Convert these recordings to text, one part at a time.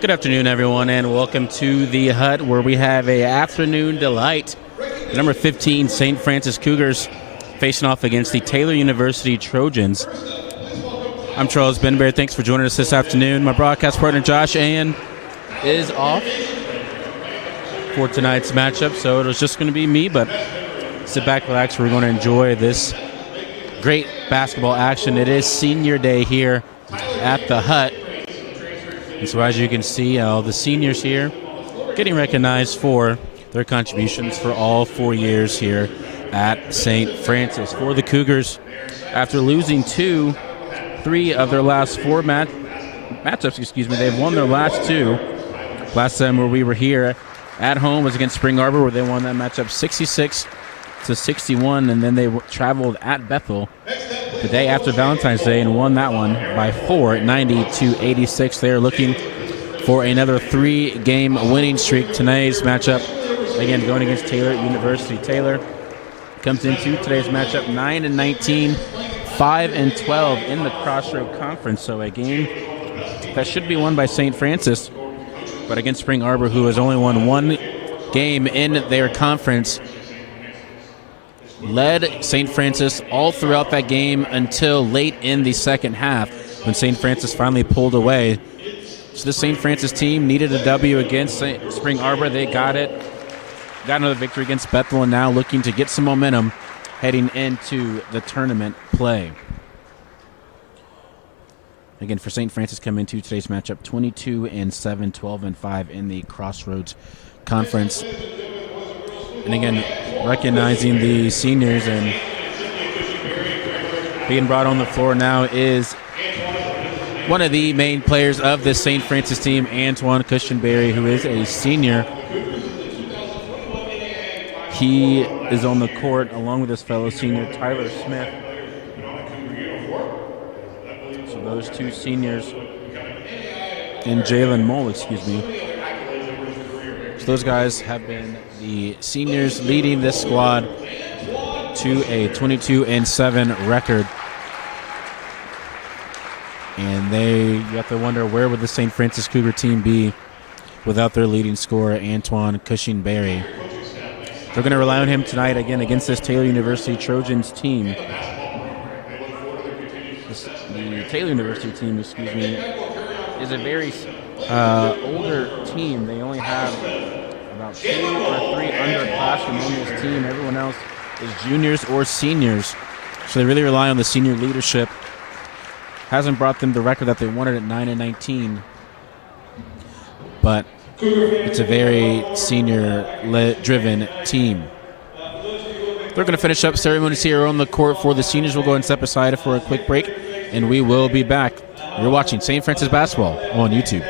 Good afternoon, everyone, and welcome to the Hut, where we have a afternoon delight. The number 15 St. Francis Cougars facing off against the Taylor University Trojans. I'm Charles Benbear. Thanks for joining us this afternoon. My broadcast partner Josh Ann is off for tonight's matchup, so it was just going to be me, but sit back, relax. We're going to enjoy this great basketball action. It is senior day here at the Hut. And so as you can see, the seniors here getting recognized for their contributions for all 4 years here at St. Francis. For the Cougars, after losing 3 of their last 4 matchups, they've won their last 2. Last time where we were here at home was against Spring Arbor, where they won that matchup 66-61, and then they traveled at Bethel the day after Valentine's Day and won that one by 4, 90-86. They are looking for another 3-game winning streak. Tonight's matchup, again, going against Taylor University. Taylor comes into today's matchup 9-19, 5-12 in the Crossroad Conference. So a game that should be won by St. Francis, but against Spring Arbor, who has only won 1 game in their conference, led St. Francis all throughout that game until late in the second half when St. Francis finally pulled away. So the St. Francis team needed a W against Spring Arbor. They got it. Got another victory against Bethel, and now looking to get some momentum heading into the tournament play. Again, for St. Francis coming into today's matchup, 22-7, 12-5 in the Crossroads Conference. And again, recognizing the seniors, and being brought on the floor now is one of the main players of the St. Francis team, Antoine Cushionberry, who is a senior. He is on the court along with his fellow senior, Tyler Smith. So those 2 seniors, and Jalen Mole, So those guys have been the seniors leading this squad to a 22-7 record. And you have to wonder, where would the St. Francis Cougar team be without their leading scorer, Antoine Cushionberry? They're going to rely on him tonight again against this Taylor University Trojans team. The Taylor University team, is a very older team. They only have about 2 or 3 underclassmen on this team. Everyone else is juniors or seniors. So they really rely on the senior leadership. Hasn't brought them the record that they wanted at 9-19. But it's a very senior-driven team. They're going to finish up ceremonies here on the court for the seniors. We'll go and step aside for a quick break, and we will be back. You're watching St. Francis Basketball on YouTube.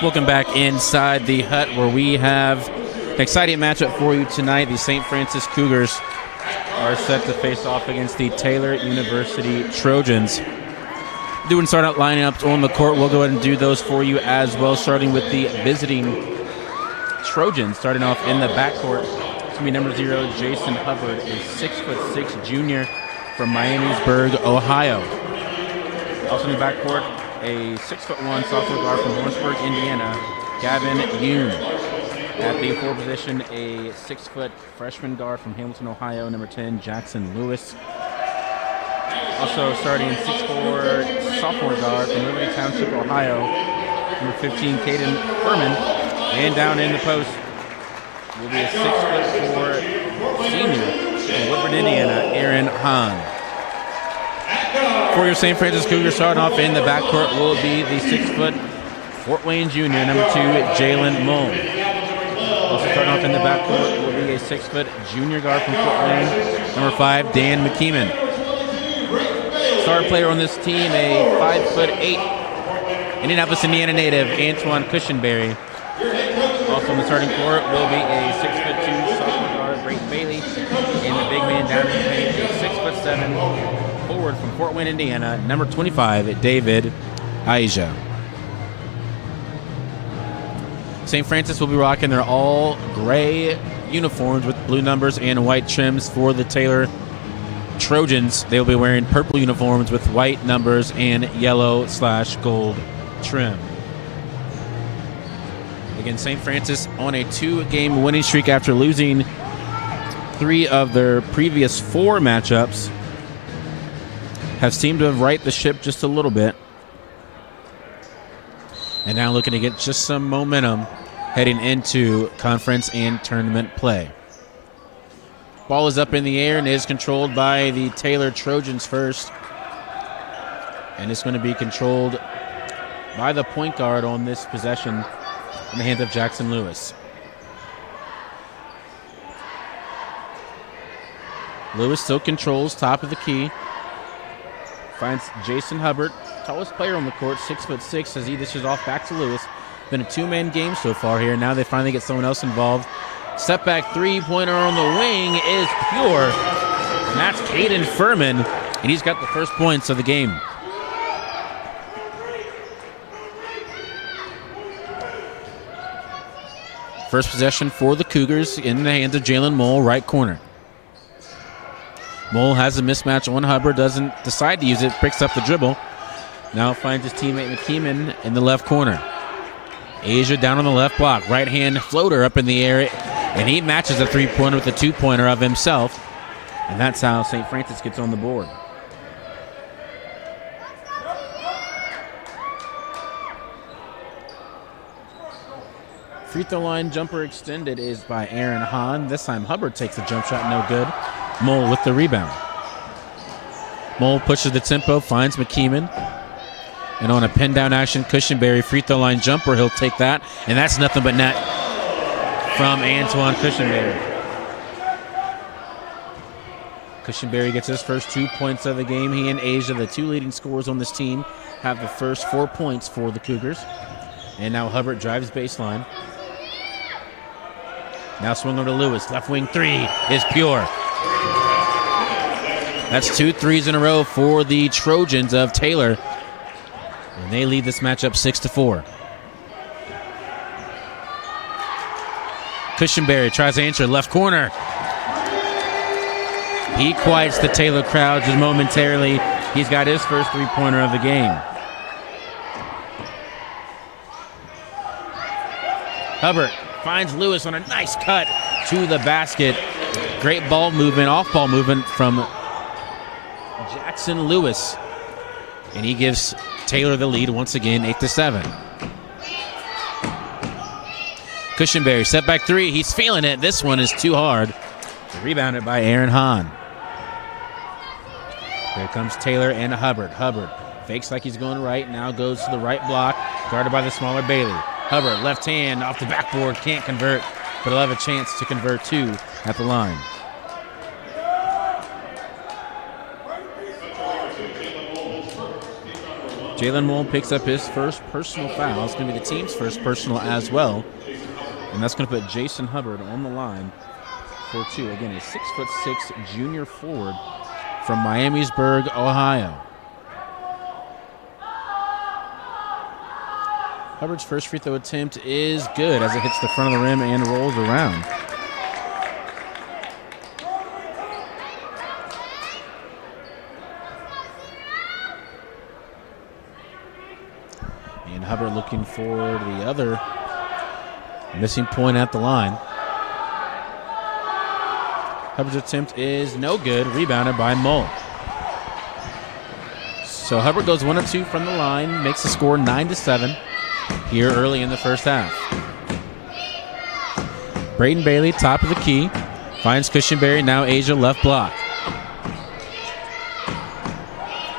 Welcome back inside the hut where we have an exciting matchup for you tonight. The St. Francis Cougars are set to face off against the Taylor University Trojans. Doing start-out lineups on the court. We'll go ahead and do those for you as well, starting with the visiting Trojans. Starting off in the backcourt, it's going to be number 0, Jason Hubbard, a 6'6" junior from Miamisburg, Ohio. Also in the backcourt, a 6'1" sophomore guard from Lawrenceburg, Indiana, Gavin Yoon. At the 4 position, a 6' freshman guard from Hamilton, Ohio, number 10, Jackson Lewis. Also starting 6'4" sophomore guard from Liberty Township, Ohio, number 15, Caden Furman. And down in the post will be a 6'4" senior from Woodward, Indiana, Aaron Hahn. For your St. Francis Cougars, starting off in the backcourt will be the 6' Fort Wayne junior, number 2, Jalen Mull. Also starting off in the backcourt will be a 6' junior guard from Fort Wayne, number 5, Dan McKeeman. Star player on this team, a 5'8" Indianapolis, Indiana native, Antoine Cushenberry. Also in the starting court will be a 6'2" sophomore guard, Brayton Bailey, and the big man down in the paint, a 6'7" forward from Fort Wayne, Indiana, number 25, David Aija. St. Francis will be rocking their all gray uniforms with blue numbers and white trims. For the Taylor Trojans, they will be wearing purple uniforms with white numbers and yellow/gold trim. Again, St. Francis on a 2-game winning streak after losing 3 of their previous 4 matchups. Have seemed to have righted the ship just a little bit. And now looking to get just some momentum heading into conference and tournament play. Ball is up in the air and is controlled by the Taylor Trojans first. And it's going to be controlled by the point guard on this possession in the hands of Jackson Lewis. Lewis still controls top of the key. Finds Jason Hubbard, tallest player on the court, 6'6", as he dishes off back to Lewis. Been a 2-man game so far here. Now they finally get someone else involved. Step back three-pointer on the wing is pure. And that's Caden Furman, and he's got the first points of the game. First possession for the Cougars in the hands of Jalen Mull, right corner. Mull has a mismatch on Hubbard, doesn't decide to use it, picks up the dribble. Now finds his teammate McKeeman in the left corner. Asia down on the left block, right hand floater up in the air, and he matches a 3-pointer with a 2-pointer of himself. And that's how St. Francis gets on the board. Free throw line jumper extended is by Aaron Hahn. This time Hubbard takes the jump shot, no good. Mull with the rebound. Mull pushes the tempo, finds McKeeman. And on a pin down action, Cushenberry free throw line jumper, he'll take that. And that's nothing but net from Antoine Cushenberry. Cushenberry gets his first 2 points of the game. He and Asia, the 2 leading scorers on this team, have the first 4 points for the Cougars. And now Hubbard drives baseline. Now swing over to Lewis. Left wing 3 is pure. That's 2 threes in a row for the Trojans of Taylor. And they lead this matchup 6-4. Cushenberry tries to answer left corner. He quiets the Taylor crowd just momentarily. He's got his first 3-pointer of the game. Hubbard finds Lewis on a nice cut to the basket. Great ball movement, off-ball movement from Jackson Lewis. And he gives Taylor the lead once again, 8-7. Cushenberry, step back 3. He's feeling it. This one is too hard. Rebounded by Aaron Hahn. Here comes Taylor and Hubbard. Hubbard fakes like he's going right, now goes to the right block, guarded by the smaller Bailey. Hubbard, left hand off the backboard, can't convert, but he'll have a chance to convert 2 at the line. Jalen Moll picks up his first personal foul. It's going to be the team's first personal as well. And that's going to put Jason Hubbard on the line for two. Again, a 6'6" junior forward from Miamisburg, Ohio. Hubbard's first free throw attempt is good as it hits the front of the rim and rolls around. And Hubbard looking for the other missing point at the line. Hubbard's attempt is no good, rebounded by Moll. So Hubbard goes 1 of 2 from the line, makes the score 9-7 here early in the first half. Brayton Bailey, top of the key, finds Cushenberry, now Asia left block.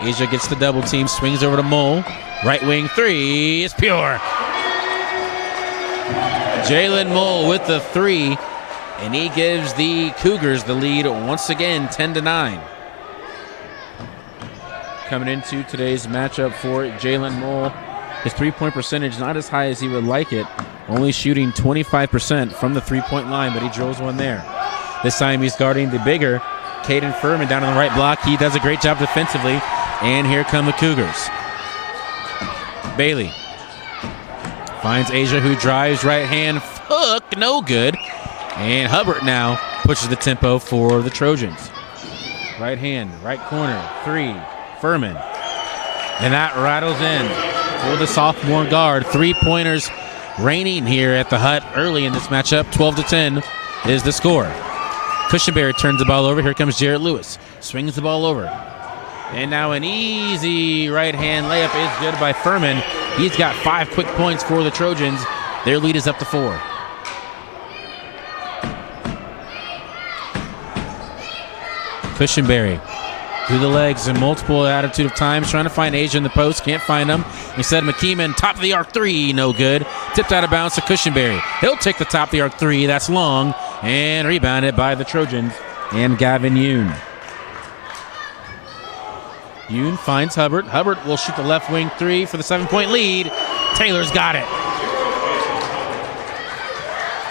Asia gets the double team, swings over to Moll. Right wing three is pure. Jalen Moll with the three, and he gives the Cougars the lead once again, 10-9. Coming into today's matchup for Jalen Moll, his three-point percentage not as high as he would like it, only shooting 25% from the three-point line, but he drills one there. This time he's guarding the bigger Caden Furman down on the right block. He does a great job defensively, and here come the Cougars. Bailey finds Asia, who drives right hand hook, no good. And Hubbard now pushes the tempo for the Trojans. Right hand, right corner, three, Furman. And that rattles in for the sophomore guard. 3-pointers raining here at the Hut early in this matchup. 12-10 is the score. Cushenberry turns the ball over. Here comes Jarrett Lewis. Swings the ball over. And now an easy right-hand layup is good by Furman. He's got 5 quick points for the Trojans. Their lead is up to 4. Cushenberry through the legs in multiple attitude of times, trying to find Asia in the post. Can't find him. Instead, McKeeman, top of the arc three, no good. Tipped out of bounds to Cushenberry. He'll take the top of the arc three. That's long. And rebounded by the Trojans and Gavin Yoon. Yoon finds Hubbard. Hubbard will shoot the left wing three for the 7-point lead. Taylor's got it.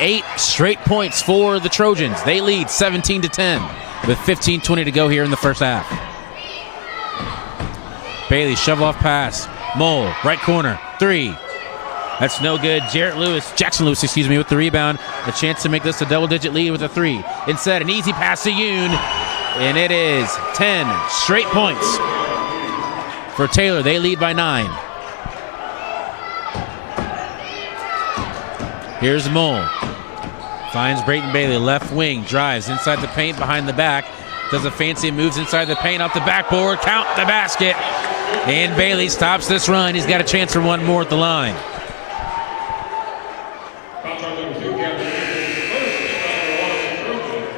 8 straight points for the Trojans. They lead 17-10 with 15:20 to go here in the first half. Bailey, shove off pass. Moll, right corner, three. That's no good. Jackson Lewis, with the rebound. A chance to make this a double-digit lead with a three. Instead, an easy pass to Yoon, and it is 10 straight points for Taylor. They lead by 9. Here's Moll. Finds Brayton Bailey, left wing, drives inside the paint, behind the back. Does a fancy, moves inside the paint, off the backboard, count the basket. And Bailey stops this run. He's got a chance for one more at the line.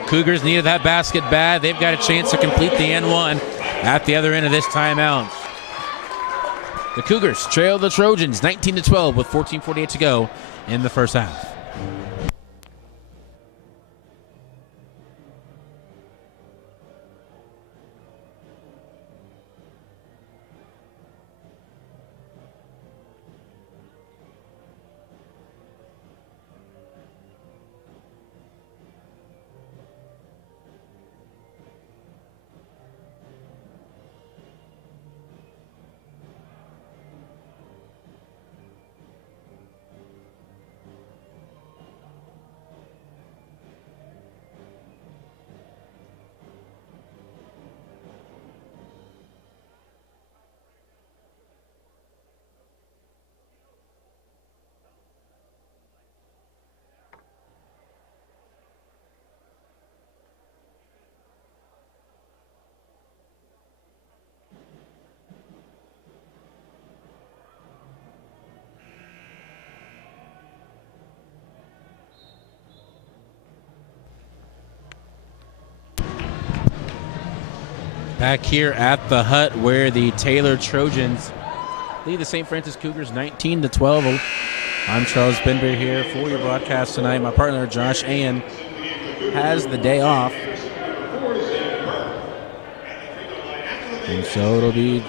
Cougars needed that basket bad. They've got a chance to complete the N1 at the other end of this timeout. The Cougars trail the Trojans 19-12 with 14:48 to go in the first half. Back here at the Hut where the Taylor Trojans lead the St. Francis Cougars 19-12. I'm Charles Benbeer here for your broadcast tonight. My partner Josh Ann has the day off. And so it'll be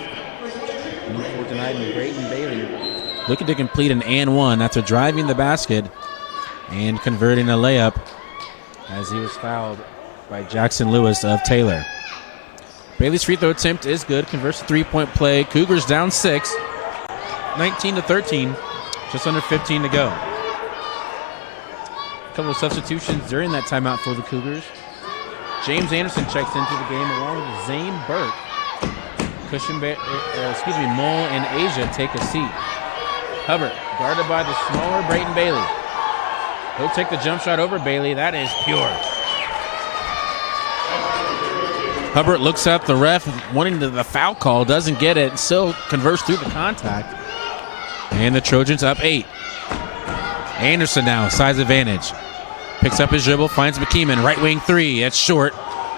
For tonight, and Brayton Bailey looking to complete an and one after driving the basket and converting a layup as he was fouled by Jackson Lewis of Taylor. Bailey's free throw attempt is good. Converts a three-point play. Cougars down 6, 19-13, just under 15 to go. A couple of substitutions during that timeout for the Cougars. James Anderson checks into the game along with Zane Burke. Mole and Asia take a seat. Hubbard guarded by the smaller Brayton Bailey. He'll take the jump shot over Bailey. That is pure. Hubbard looks at the ref, wanting the foul call, doesn't get it, still converts through the contact. And the Trojans up 8. Anderson now, size advantage. Picks up his dribble, finds McKeeman, right wing three. That's short,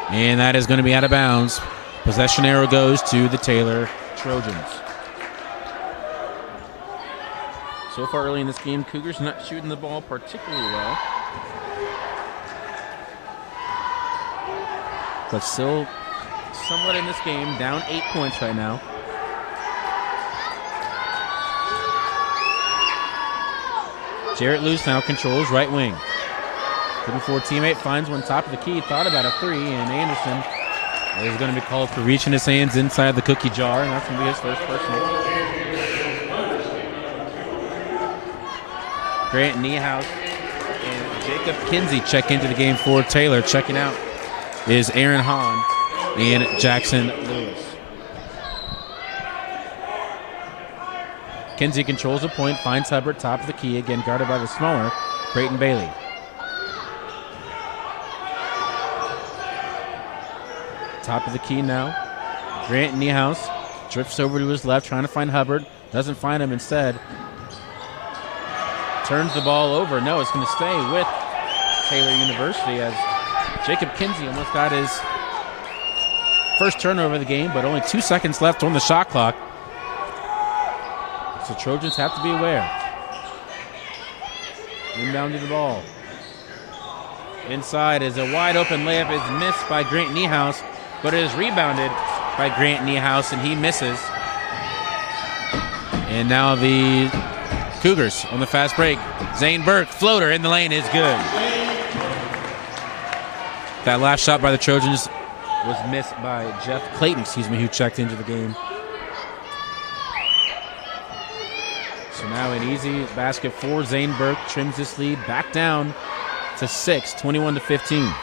and that is going to be out of bounds. Possession arrow goes to the Taylor Trojans. So far early in this game, Cougars not shooting the ball particularly well, but still somewhat in this game, down 8 points right now. Jarrett Luce now controls right wing. Looking for a teammate, finds one top of the key, thought about a three, and Anderson is going to be called for reaching his hands inside the cookie jar, and that's going to be his first personal. Grant Niehaus and Jacob Kinsey check into the game for Taylor. Checking out is Aaron Hahn and Jackson Lewis. Kinsey controls the point, finds Hubbard, top of the key, again guarded by the smaller Brayton Bailey. Top of the key now. Grant Niehaus drifts over to his left, trying to find Hubbard. Doesn't find him, instead turns the ball over. No, it's going to stay with Taylor University as Jacob Kinsey almost got his first turnover of the game, but only 2 seconds left on the shot clock. So Trojans have to be aware. Inbounding the ball. Inside is a wide open layup, is missed by Grant Niehaus, but it is rebounded by Grant Niehaus, and he misses. And now the Cougars on the fast break. Zane Burke, floater in the lane, is good. That last shot by the Trojans was missed by Jeff Clayton, who checked into the game. So now an easy basket for Zane Burke, trims this lead back down to 6, 21-15.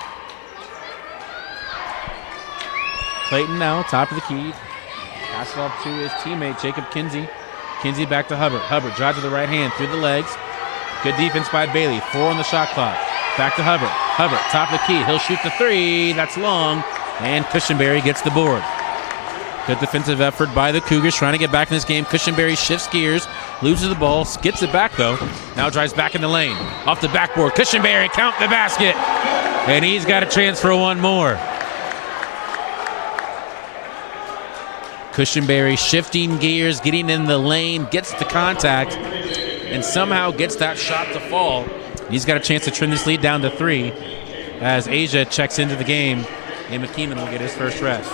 Clayton now, top of the key. Pass it off to his teammate, Jacob Kinsey. Kinsey back to Hubbard. Hubbard drives to the right hand, through the legs. Good defense by Bailey. 4 on the shot clock. Back to Hubbard. Hubbard, top of the key. He'll shoot the three. That's long. And Cushenberry gets the board. Good defensive effort by the Cougars, trying to get back in this game. Cushenberry shifts gears, loses the ball, gets it back though. Now drives back in the lane. Off the backboard. Cushenberry, count the basket. And he's got a chance for one more. Cushenberry shifting gears, getting in the lane, gets the contact, and somehow gets that shot to fall. He's got a chance to trim this lead down to 3 as Asia checks into the game, and McKeeman will get his first rest.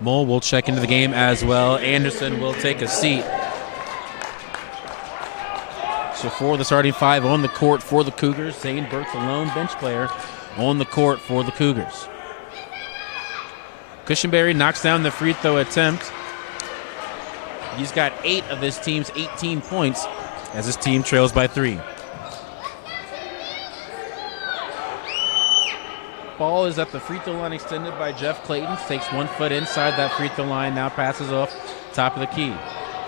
Mole will check into the game as well. Anderson will take a seat. So for the starting 5 on the court for the Cougars, Zane Burke, the lone bench player, on the court for the Cougars. Cushenberry knocks down the free throw attempt. He's got 8 of his team's 18 points as his team trails by 3. Ball is at the free throw line, extended by Jeff Clayton. Takes 1 foot inside that free throw line, now passes off top of the key.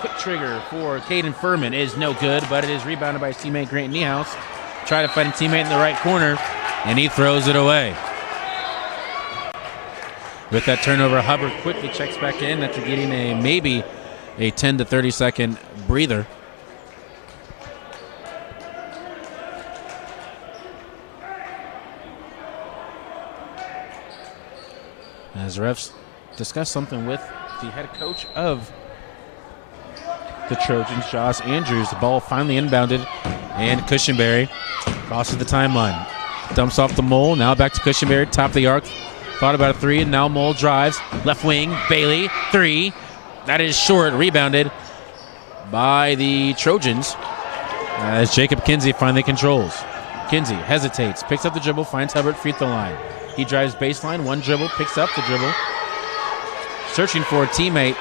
Quick trigger for Caden Furman is no good, but it is rebounded by his teammate Grant Niehaus. Try to find a teammate in the right corner, and he throws it away. With that turnover, Hubbard quickly checks back in after getting maybe a 10 to 30 second breather. As refs discuss something with the head coach of the Trojans, Josh Andrews. The ball finally inbounded, and Cushenberry crosses the timeline. Dumps off the Mole. Now back to Cushenberry. Top of the arc. Thought about a three, and now Mole drives. Left wing. Bailey. Three. That is short. Rebounded by the Trojans as Jacob Kinsey finally controls. Kinsey hesitates. Picks up the dribble. Finds Hubbard free throw line. He drives baseline. One dribble. Picks up the dribble. Searching for a teammate.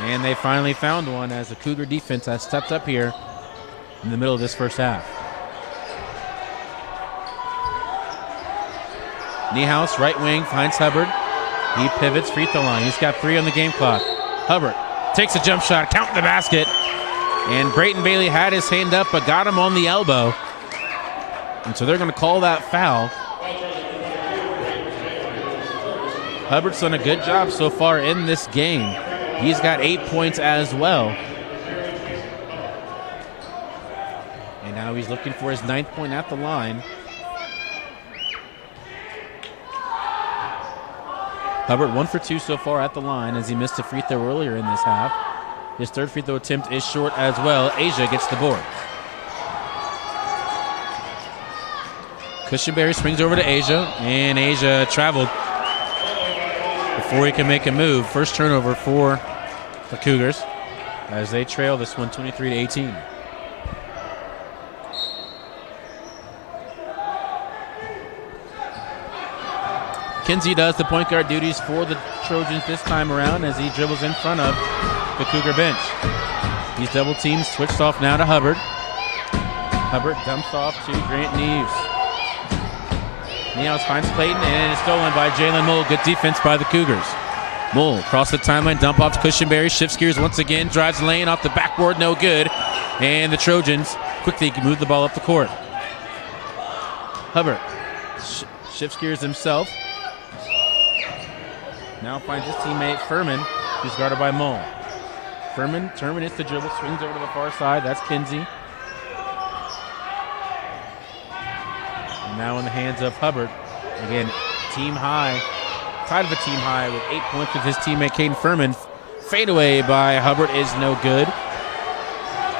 And they finally found one as the Cougar defense has stepped up here in the middle of this first half. Niehaus, right wing, finds Hubbard. He pivots, free throw line. He's got 3 on the game clock. Hubbard takes a jump shot, count the basket. And Brayton Bailey had his hand up, but got him on the elbow. And so they're going to call that foul. Hubbard's done a good job so far in this game. He's got 8 points as well. And now he's looking for his 9th point at the line. Hubbard 1 for 2 so far at the line as he missed a free throw earlier in this half. His 3rd free throw attempt is short as well. Asia gets the board. Cushenberry swings over to Asia, and Asia traveled before he can make a move. First turnover for the Cougars as they trail this one 23-18. Kinsey does the point guard duties for the Trojans this time around as he dribbles in front of the Cougar bench. He's double teamed, switched off now to Hubbard. Hubbard dumps off to Grant Niehaus. Niehaus finds Clayton and is stolen by Jalen Mole. Good defense by the Cougars. Mole across the timeline, dump off to Cushenberry, shifts gears once again, drives the lane off the backboard, no good. And the Trojans quickly move the ball up the court. Hubbard shifts gears himself. Now finds his teammate Furman, who's guarded by Mole. Furman terminates the dribble, swings over to the far side. That's Kinsey. And now in the hands of Hubbard. Again, team high, tied of a team high with 8 points with his teammate Caden Furman. Fade away by Hubbard is no good.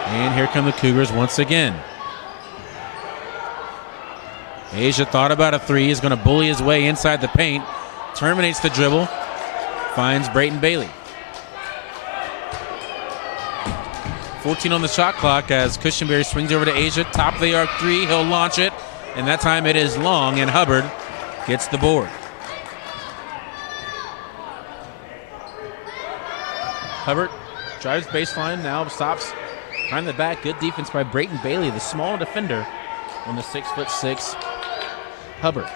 And here come the Cougars once again. Asia thought about a three, is going to bully his way inside the paint. Terminates the dribble. Finds Brayton Bailey. 14 on the shot clock as Cushenberry swings over to Asia. Top of the arc three. He'll launch it. And that time it is long, and Hubbard gets the board. Hubbard drives baseline. Now stops behind the back. Good defense by Brayton Bailey, the small defender on the 6'6" Hubbard.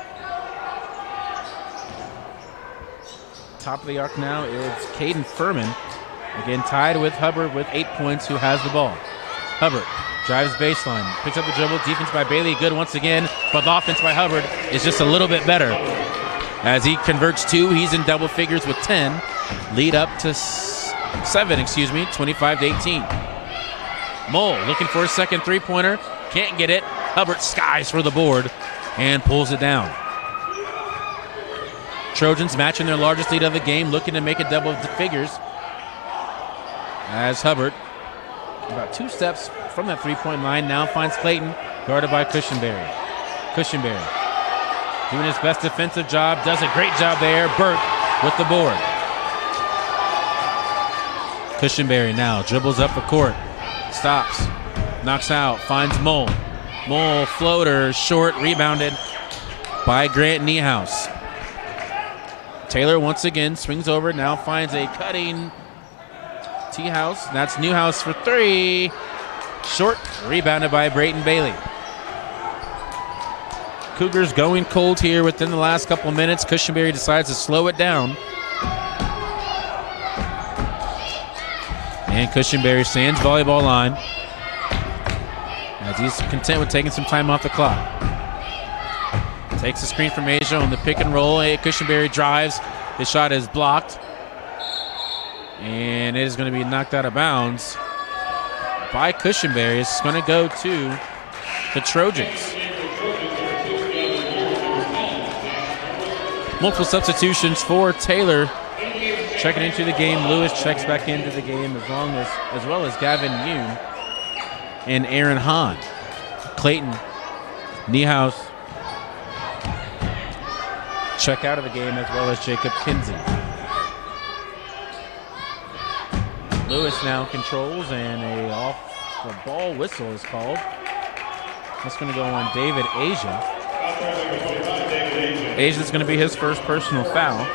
Top of the arc now is Caden Furman. Again, tied with Hubbard with 8 points, who has the ball. Hubbard drives baseline, picks up the dribble. Defense by Bailey, good once again. But the offense by Hubbard is just a little bit better. As he converts 2, he's in double figures with 10. Lead up to 7, 25-18. Mole looking for a second three-pointer. Can't get it. Hubbard skies for the board and pulls it down. Trojans matching their largest lead of the game, looking to make a double figures. As Hubbard, about 2 steps from that three-point line, now finds Clayton, guarded by Cushenberry. Cushenberry doing his best defensive job, does a great job there. Burke with the board. Cushenberry now dribbles up the court, stops, knocks out, finds Mole. Mole floater, short, rebounded by Grant Niehaus. Taylor once again swings over, now finds a cutting T-House. That's Newhouse for 3. Short, rebounded by Brayton Bailey. Cougars going cold here within the last couple of minutes. Cushenberry decides to slow it down. And Cushenberry stands volleyball line as he's content with taking some time off the clock. Takes the screen from Asia on the pick and roll. Cushenberry drives. His shot is blocked. And it is going to be knocked out of bounds by Cushenberry. It's going to go to the Trojans. Multiple substitutions for Taylor. Checking into the game. Lewis checks back into the game as well as Gavin Yoon and Aaron Hahn. Clayton, Niehaus, check out of the game, as well as Jacob Kinsey. Lewis now controls, and a off-the-ball whistle is called. That's going to go on David Asia. Asia's going to be his first personal foul.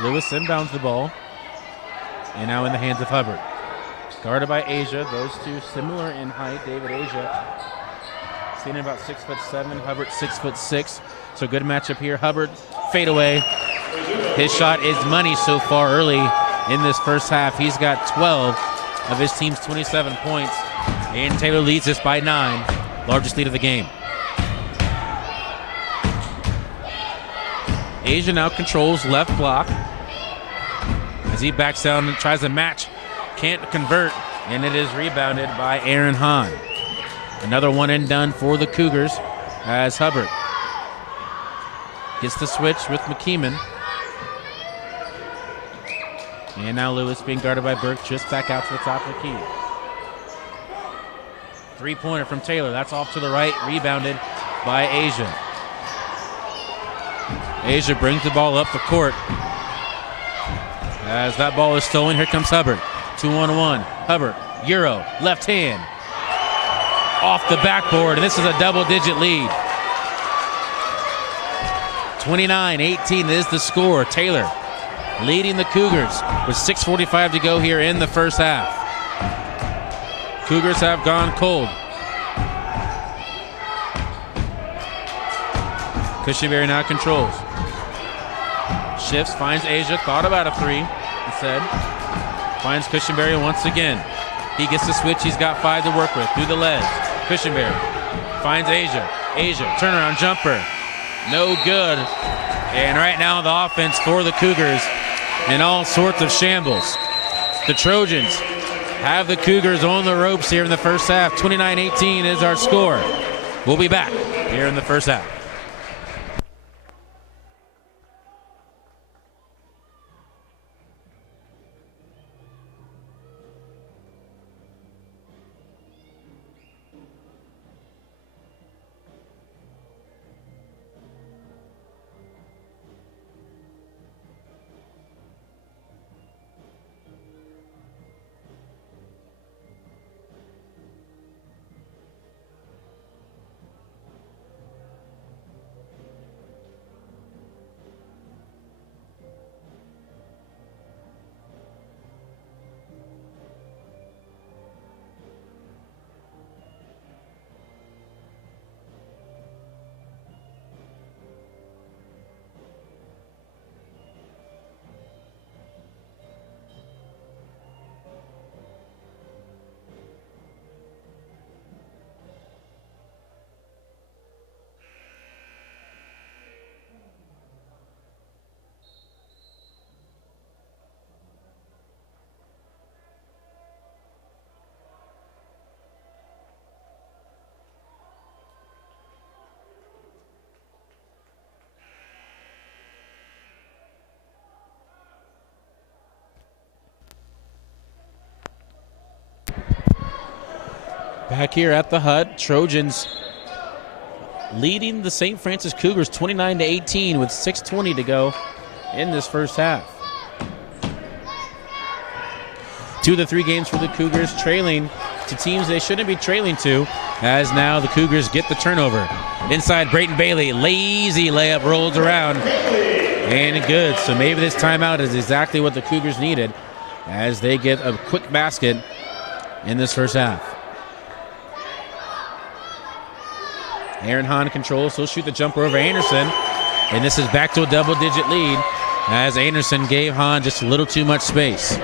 Lewis inbounds the ball, and now in the hands of Hubbard. Guarded by Asia. Those two similar in height. David Asia, seen about 6'7", Hubbard 6'6". So good matchup here. Hubbard fade away. His shot is money so far early in this first half. He's got 12 of his team's 27 points, and Taylor leads this by 9, largest lead of the game. Asia now controls left block as he backs down and tries to match. Can't convert, and it is rebounded by Aaron Hahn. Another one and done for the Cougars as Hubbard gets the switch with McKeeman. And now Lewis being guarded by Burke, just back out to the top of the key. Three-pointer from Taylor. That's off to the right, rebounded by Asia. Asia brings the ball up the court. As that ball is stolen, here comes Hubbard. 2-on-1. Hubbard, Euro, left hand. Off the backboard, and this is a double-digit lead. 29-18 is the score. Taylor leading the Cougars with 6:45 to go here in the first half. Cougars have gone cold. Cushenberry now controls. Shifts, finds Asia, thought about a three instead. Finds Cushenberry once again. He gets the switch, he's got 5 to work with through the legs. Cushenberry finds Asia. Asia, turnaround jumper. No good. And right now the offense for the Cougars in all sorts of shambles. The Trojans have the Cougars on the ropes here in the first half. 29-18 is our score. We'll be back here in the first half. Back here at the hut, Trojans leading the St. Francis Cougars 29-18 with 6:20 to go in this first half. 2 of the 3 games for the Cougars, trailing to teams they shouldn't be trailing to, as now the Cougars get the turnover. Inside, Brayton Bailey, lazy layup, rolls around, and good. So maybe this timeout is exactly what the Cougars needed as they get a quick basket in this first half. Aaron Hahn controls, he'll shoot the jumper over Anderson, and this is back to a double-digit lead as Anderson gave Hahn just a little too much space.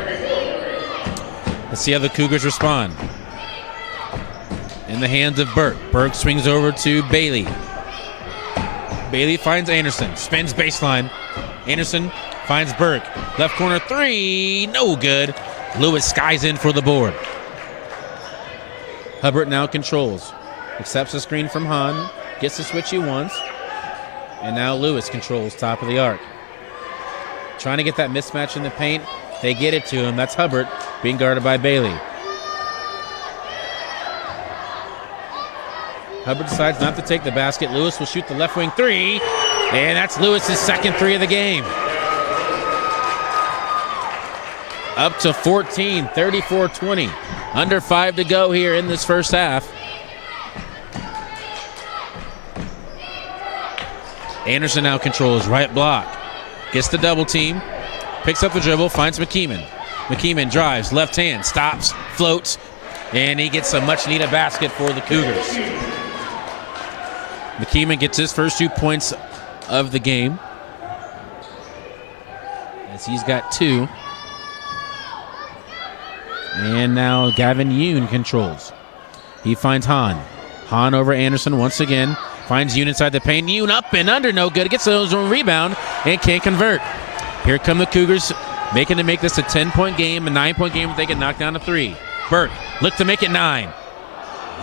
Let's see how the Cougars respond. In the hands of Burke. Burke swings over to Bailey. Bailey finds Anderson, spins baseline. Anderson finds Burke. Left corner 3, no good. Lewis skies in for the board. Hubbard now controls. Accepts the screen from Hahn, gets the switch he wants, and now Lewis controls top of the arc. Trying to get that mismatch in the paint. They get it to him. That's Hubbard being guarded by Bailey. Hubbard decides not to take the basket. Lewis will shoot the left wing three, and that's Lewis's second three of the game. Up to 14, 34-20. Under 5 to go here in this first half. Anderson now controls right block. Gets the double team. Picks up the dribble, finds McKeeman. McKeeman drives, left hand, stops, floats, and he gets a much-needed basket for the Cougars. McKeeman gets his first 2 points of the game, as he's got 2. And now Gavin Yoon controls. He finds Hahn. Hahn over Anderson once again. Finds Yoon inside the paint. Yoon up and under, no good. Gets his own rebound and can't convert. Here come the Cougars, making to make this a 10-point game, a 9-point game if they can knock down a 3. Burke look to make it 9.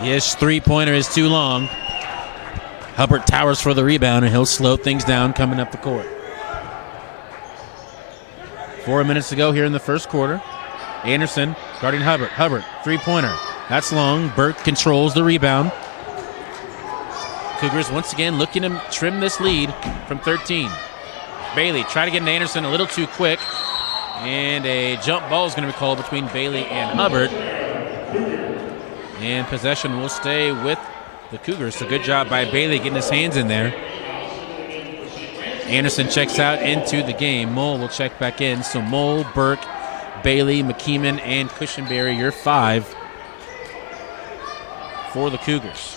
His three-pointer is too long. Hubbard towers for the rebound, and he'll slow things down coming up the court. 4 minutes to go here in the first quarter. Anderson guarding Hubbard. Hubbard, three-pointer. That's long. Burke controls the rebound. Cougars once again looking to trim this lead from 13. Bailey try to get into Anderson a little too quick. And a jump ball is going to be called between Bailey and Hubbard. And possession will stay with the Cougars. So good job by Bailey getting his hands in there. Anderson checks out into the game. Mole will check back in. So Mole, Burke, Bailey, McKeeman, and Cushenberry, your 5 for the Cougars.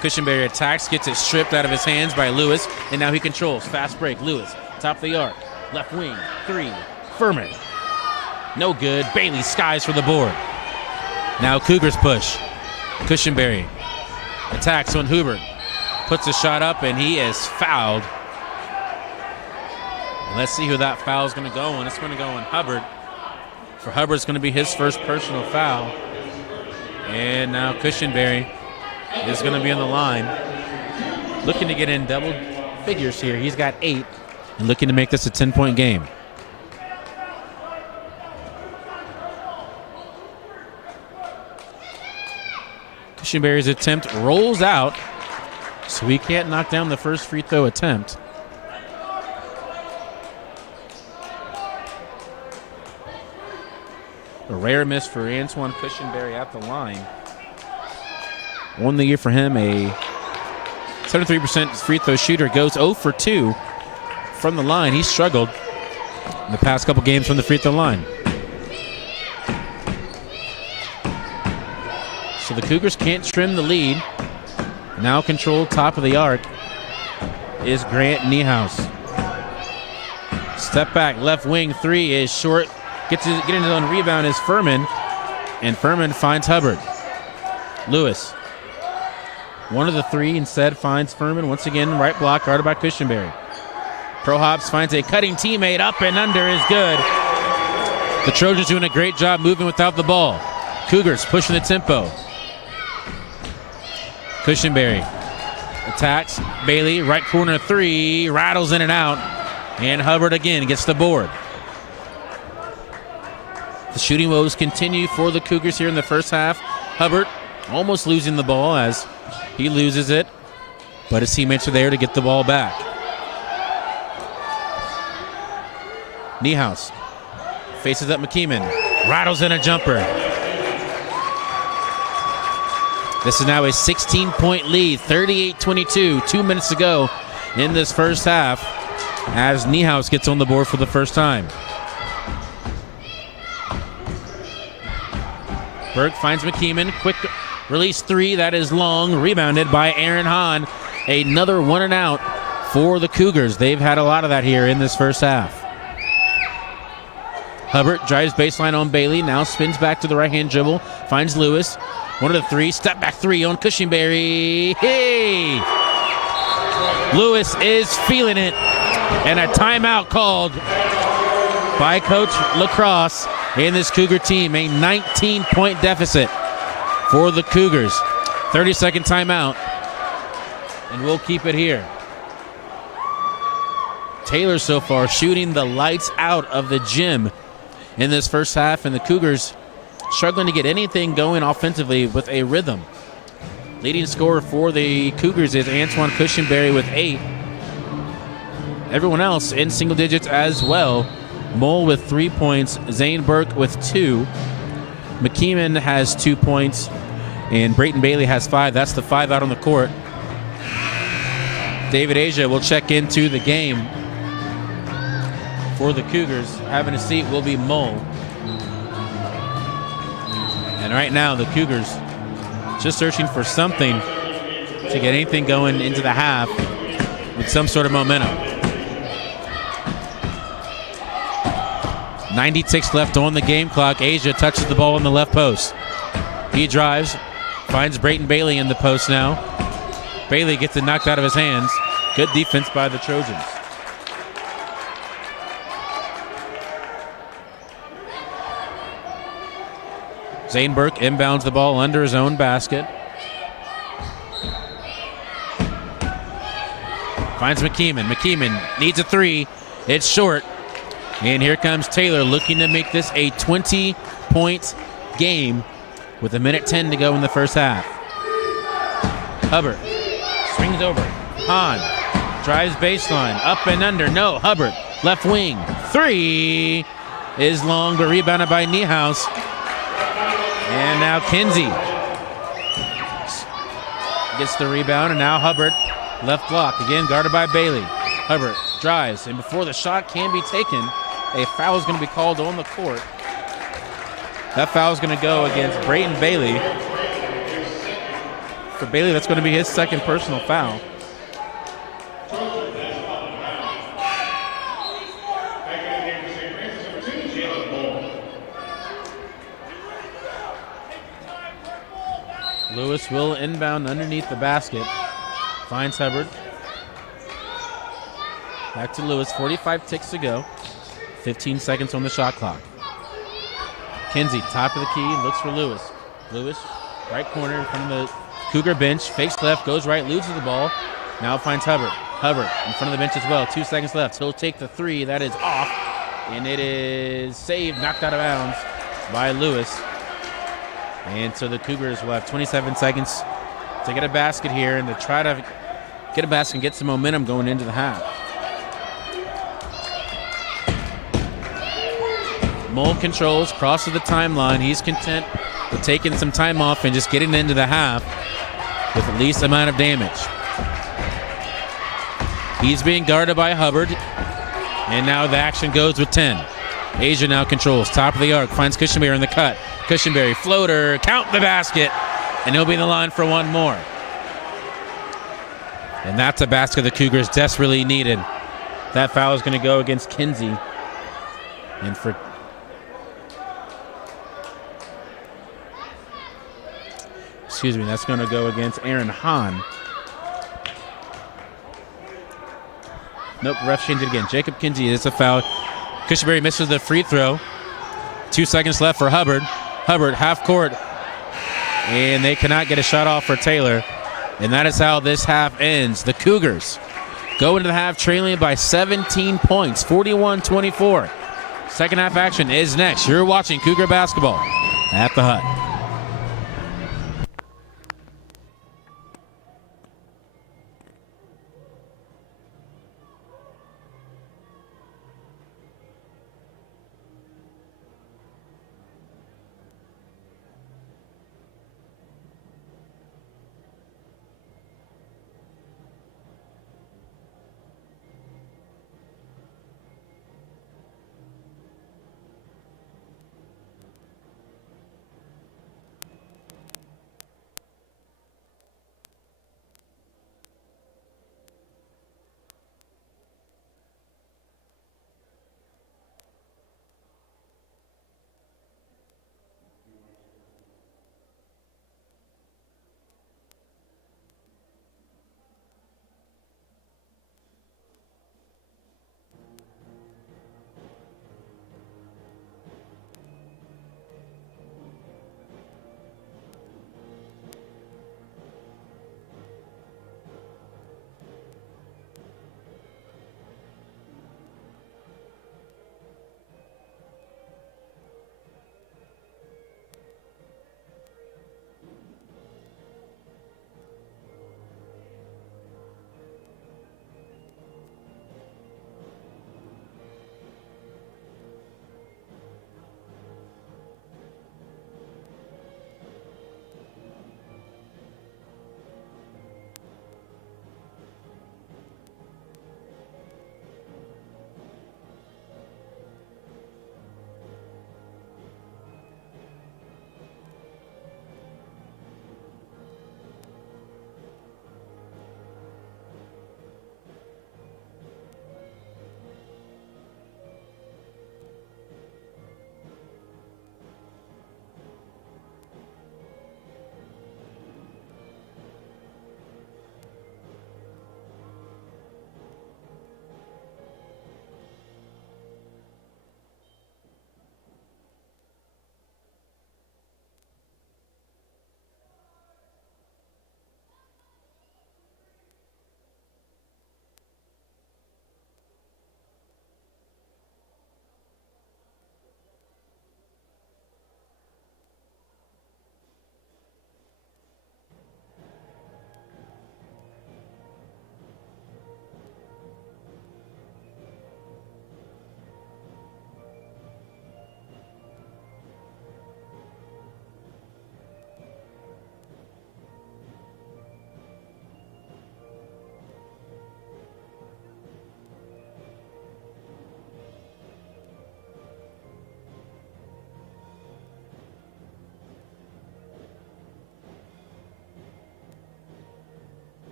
Cushenberry attacks, gets it stripped out of his hands by Lewis, and now he controls. Fast break, Lewis, top of the arc, left wing, 3, Furman. No good, Bailey skies for the board. Now Cougars push. Cushenberry attacks on Hubbard, puts a shot up, and he is fouled. Let's see who that foul is going to go on. It's going to go on Hubbard. For Hubbard, it's going to be his first personal foul. And now Cushenberry is going to be on the line. Looking to get in double figures here. He's got 8 and looking to make this a 10-point game. Cushenberry's attempt rolls out, so he can't knock down the first free throw attempt. A rare miss for Antoine Cushenberry at the line. On the year for him, a 73% free throw shooter, goes 0 for 2 from the line. He struggled in the past couple games from the free throw line. So the Cougars can't trim the lead. Now controlled top of the arc is Grant Niehaus. Step back, left wing 3 is short. Getting his own rebound is Furman, and Furman finds Hubbard. Lewis, one of the 3 instead finds Furman. Once again, right block guarded by Cushenberry. Pro Hops finds a cutting teammate, up and under is good. The Trojans doing a great job moving without the ball. Cougars pushing the tempo. Cushenberry attacks, Bailey, right corner 3, rattles in and out, and Hubbard again gets the board. The shooting woes continue for the Cougars here in the first half. Hubbard almost losing the ball as he loses it, but his teammates are there to get the ball back. Niehaus faces up McKeeman, rattles in a jumper. This is now a 16-point lead, 38-22, 2 minutes to go in this first half as Niehaus gets on the board for the first time. Burke finds McKeeman, quick release 3, that is long, rebounded by Aaron Hahn. Another 1 and out for the Cougars. They've had a lot of that here in this first half. Hubbard drives baseline on Bailey, now spins back to the right-hand dribble, finds Lewis. One of the 3, step back 3 on Cushenberry. Hey! Lewis is feeling it, and a timeout called by Coach Lacrosse in this Cougar team. A 19-point deficit for the Cougars. 30-second timeout, and we'll keep it here. Taylor so far shooting the lights out of the gym in this first half, and the Cougars struggling to get anything going offensively with a rhythm. Leading scorer for the Cougars is Antoine Cushenberry with 8. Everyone else in single digits as well. Mole with 3 points, Zane Burke with 2. McKeeman has 2 points, and Brayton Bailey has 5. That's the 5 out on the court. David Asia will check into the game for the Cougars. Having a seat will be Mole. And right now, the Cougars just searching for something to get anything going into the half with some sort of momentum. 90 ticks left on the game clock. Asia touches the ball in the left post. He drives, finds Brayton Bailey in the post now. Bailey gets it knocked out of his hands. Good defense by the Trojans. Zane Burke inbounds the ball under his own basket. Finds McKeeman. McKeeman needs a 3. It's short. And here comes Taylor looking to make this a 20-point game with 1:10 to go in the first half. Hubbard swings over. Hahn drives baseline. Up and under. No. Hubbard. Left wing. 3 is long, but rebounded by Niehaus. And now Kinsey gets the rebound, and now Hubbard, left block, again guarded by Bailey. Hubbard drives, and before the shot can be taken, a foul is going to be called on the court. That foul is going to go against Brayton Bailey. For Bailey, that's going to be his second personal foul. Lewis will inbound underneath the basket. Finds Hubbard. Back to Lewis. 45 ticks to go. 15 seconds on the shot clock. Kinsey, top of the key, looks for Lewis. Lewis, right corner in front of the Cougar bench. Fakes left, goes right, loses the ball. Now finds Hubbard. Hubbard in front of the bench as well. 2 seconds left. He'll take the 3. That is off. And it is saved, knocked out of bounds by Lewis. And so the Cougars will have 27 seconds to get a basket here and to try to get a basket and get some momentum going into the half. Mole controls, crosses the timeline. He's content with taking some time off and just getting into the half with the least amount of damage. He's being guarded by Hubbard. And now the action goes with 10. Asia now controls, top of the arc, finds Cushenberry in the cut. Cushenberry, floater, count the basket, and he'll be in the line for one more. And that's a basket the Cougars desperately needed. That foul is going to go against Kinsey. And for that's going to go against Aaron Hahn. Nope, ref changed it again. Jacob Kinsey, it's a foul. Cushenberry misses the free throw. 2 seconds left for Hubbard. Hubbard, half court. And they cannot get a shot off for Taylor. And that is how this half ends. The Cougars go into the half trailing by 17 points, 41-24. Second half action is next. You're watching Cougar basketball at the Hut.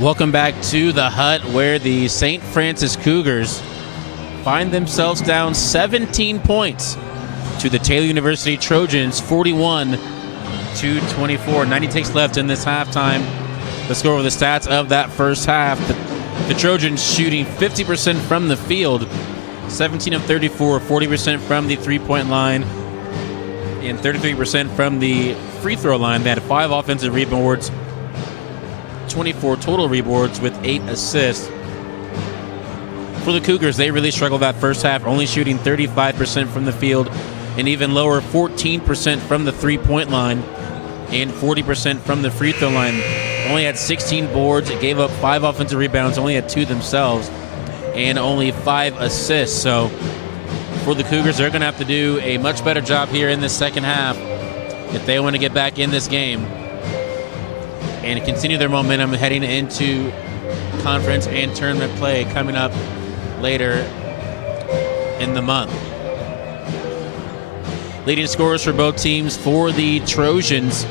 Welcome back to the Hut, where the St. Francis Cougars find themselves down 17 points to the Taylor University Trojans, 41-24. 90 takes left in this halftime. Let's go over the stats of that first half. The Trojans shooting 50% from the field, 17 of 34, 40% from the three-point line, and 33% from the free throw line. They had 5 offensive rebounds, 24 total rebounds with 8 assists. For the Cougars, they really struggled that first half, only shooting 35% from the field, and even lower, 14% from the three-point line and 40% from the free throw line. Only had 16 boards, it gave up 5 offensive rebounds, only had 2 themselves, and only 5 assists. So for the Cougars, they're going to have to do a much better job here in the second half if they want to get back in this game and continue their momentum heading into conference and tournament play coming up later in the month. Leading scorers for both teams for the Trojans,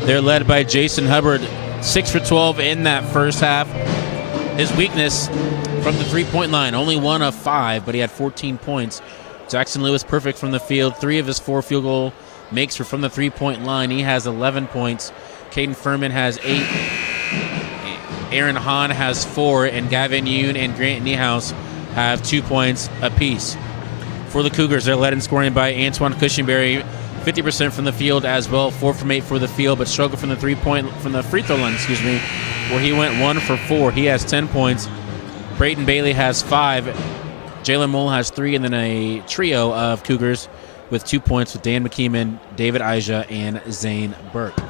they're led by Jason Hubbard, 6 for 12 in that first half. His weakness from the three-point line, only 1 of 5, but he had 14 points. Jackson Lewis perfect from the field. 3 of his 4 field goal makes were from the three-point line. He has 11 points. Caden Furman has 8. Aaron Hahn has 4, and Gavin Yoon and Grant Niehaus have 2 points apiece. For the Cougars, they're led in scoring by Antoine Cushenberry, 50% from the field as well, 4 from 8 for the field, but struggled from the free throw line, where he went 1 for 4. He has 10 points. Brayden Bailey has 5. Jalen Mole has 3, and then a trio of Cougars with 2 points with Dan McKeeman, David Ija, and Zane Burke.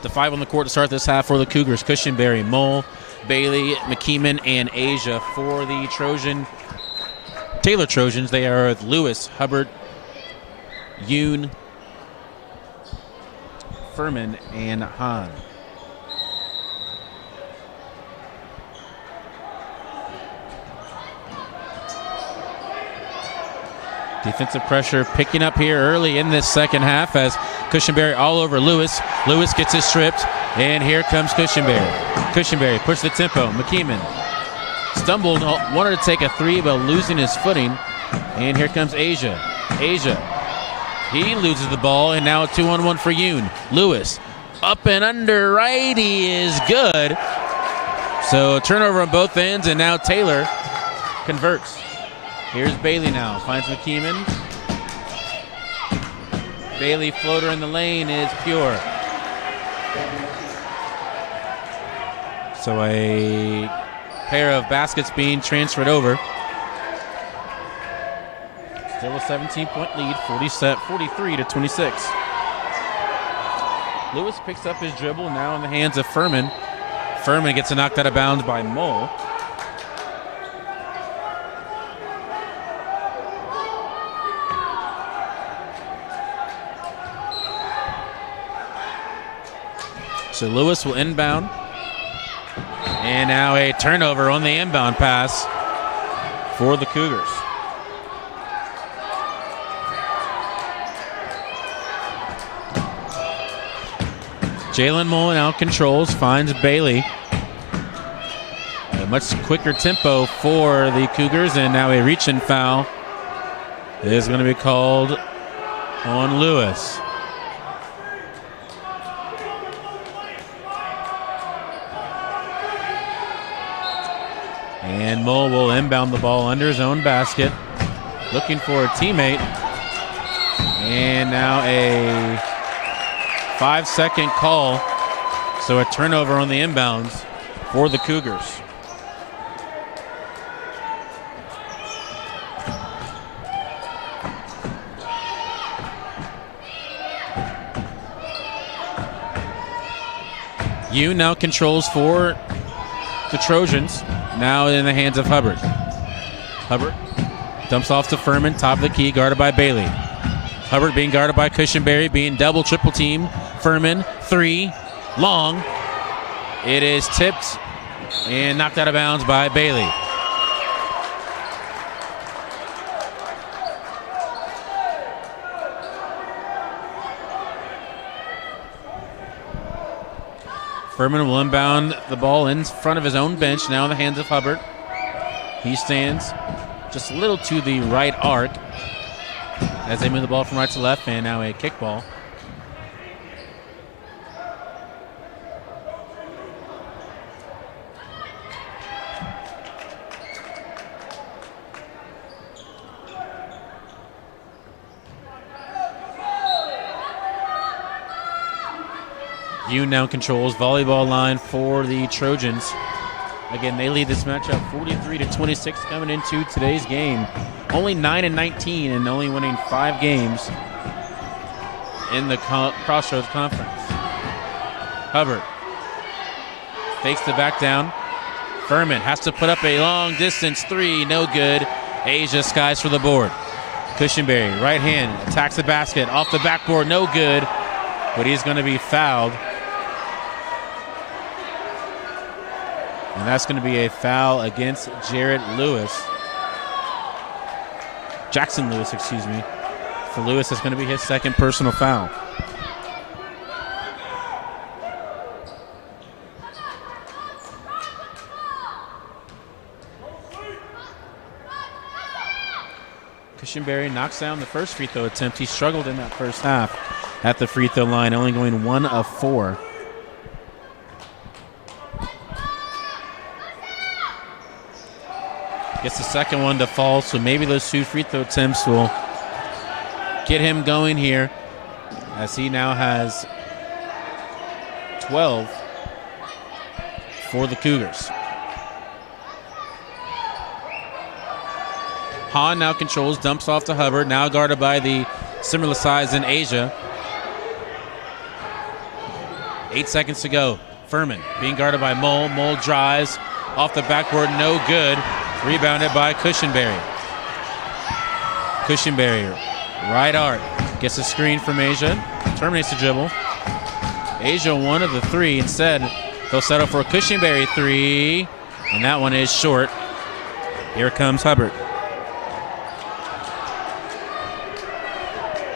The 5 on the court to start this half for the Cougars: Cushenberry, Mole, Bailey, McKeeman, and Asia. For the Taylor Trojans, they are Lewis, Hubbard, Yoon, Furman, and Hahn. Defensive pressure picking up here early in this second half as Cushenberry all over Lewis. Lewis gets his stripped, and here comes Cushenberry. Cushenberry pushed the tempo. McKeeman stumbled, wanted to take a 3, but losing his footing. And here comes Asia. He loses the ball, and now a 2-on-1 for Yoon. Lewis up and under right. He is good. So a turnover on both ends, and now Taylor converts. Here's Bailey now, finds McKeeman. Bailey floater in the lane is pure. So a pair of baskets being transferred over. Still a 17-point lead, 43-26. Lewis picks up his dribble now in the hands of Furman. Furman gets knocked out of bounds by Mole. So Lewis will inbound. And now a turnover on the inbound pass for the Cougars. Jalen Mole now controls, finds Bailey. A much quicker tempo for the Cougars, and now a reach-in foul is going to be called on Lewis. And Mole will inbound the ball under his own basket, looking for a teammate. And now a 5-second call, so a turnover on the inbounds for the Cougars. Yoon now controls for the Trojans, now in the hands of Hubbard. Hubbard dumps off to Furman, top of the key, guarded by Bailey. Hubbard being guarded by Cushenberry, being double, triple team. Furman, 3, long. It is tipped and knocked out of bounds by Bailey. Furman will inbound the ball in front of his own bench, now in the hands of Hubbard. He stands just a little to the right arc as they move the ball from right to left, and now a kickball. Yoon now controls volleyball line for the Trojans. Again, they lead this matchup 43-26 coming into today's game. Only 9-19 and only winning 5 games in the Crossroads Conference. Hubbard fakes the back down. Furman has to put up a long distance 3, no good. Asia skies for the board. Cushenberry, right hand, attacks the basket, off the backboard, no good. But he's going to be fouled. And that's going to be a foul against Jackson Lewis, excuse me. For Lewis, that's going to be his second personal foul. Cushenberry knocks down the first free throw attempt. He struggled in that first half at the free throw line, only going 1 of 4. Gets the second one to fall, so maybe those 2 free throw attempts will get him going here, as he now has 12 for the Cougars. Hahn now controls, dumps off to Hubbard, now guarded by the similar size in Asia. 8 seconds to go. Furman being guarded by Mole. Mole drives off the backboard, no good. Rebounded by Cushenberry. Cushenberry, right arc, gets a screen from Asia, terminates the dribble. Asia one of the 3. Instead, they'll settle for a Cushenberry 3, and that one is short. Here comes Hubbard.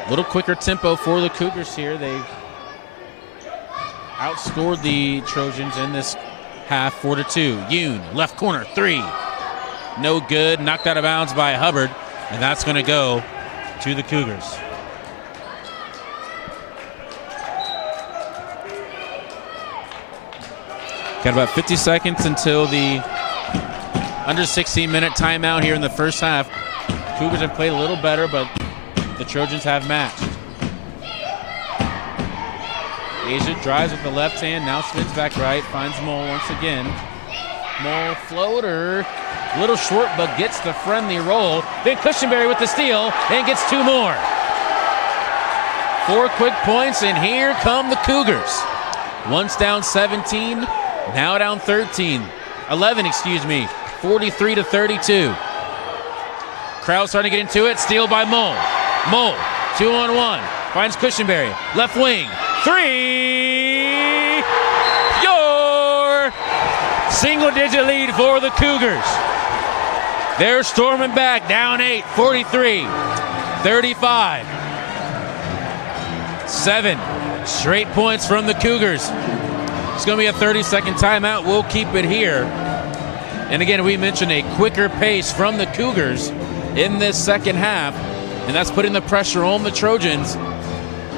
A little quicker tempo for the Cougars here. They've outscored the Trojans in this half 4-2. Yoon, left corner, 3. No good, knocked out of bounds by Hubbard, and that's going to go to the Cougars. Got about 50 seconds until the under 16-minute timeout here in the first half. Cougars have played a little better, but the Trojans have matched. Asia drives with the left hand, now spins back right, finds Mole once again. Mole floater, little short, but gets the friendly roll. Then Cushenberry with the steal and gets 2 more. 4 quick points, and here come the Cougars. Once down 17, now down 11, 43-32. Crowd starting to get into it, steal by Mole. Mole, 2-on-1, finds Cushenberry, left wing, 3! Your single-digit lead for the Cougars. They're storming back, down 8, 43-35. 7 straight points from the Cougars. It's going to be a 30-second timeout. We'll keep it here. And again, we mentioned a quicker pace from the Cougars in this second half, and that's putting the pressure on the Trojans.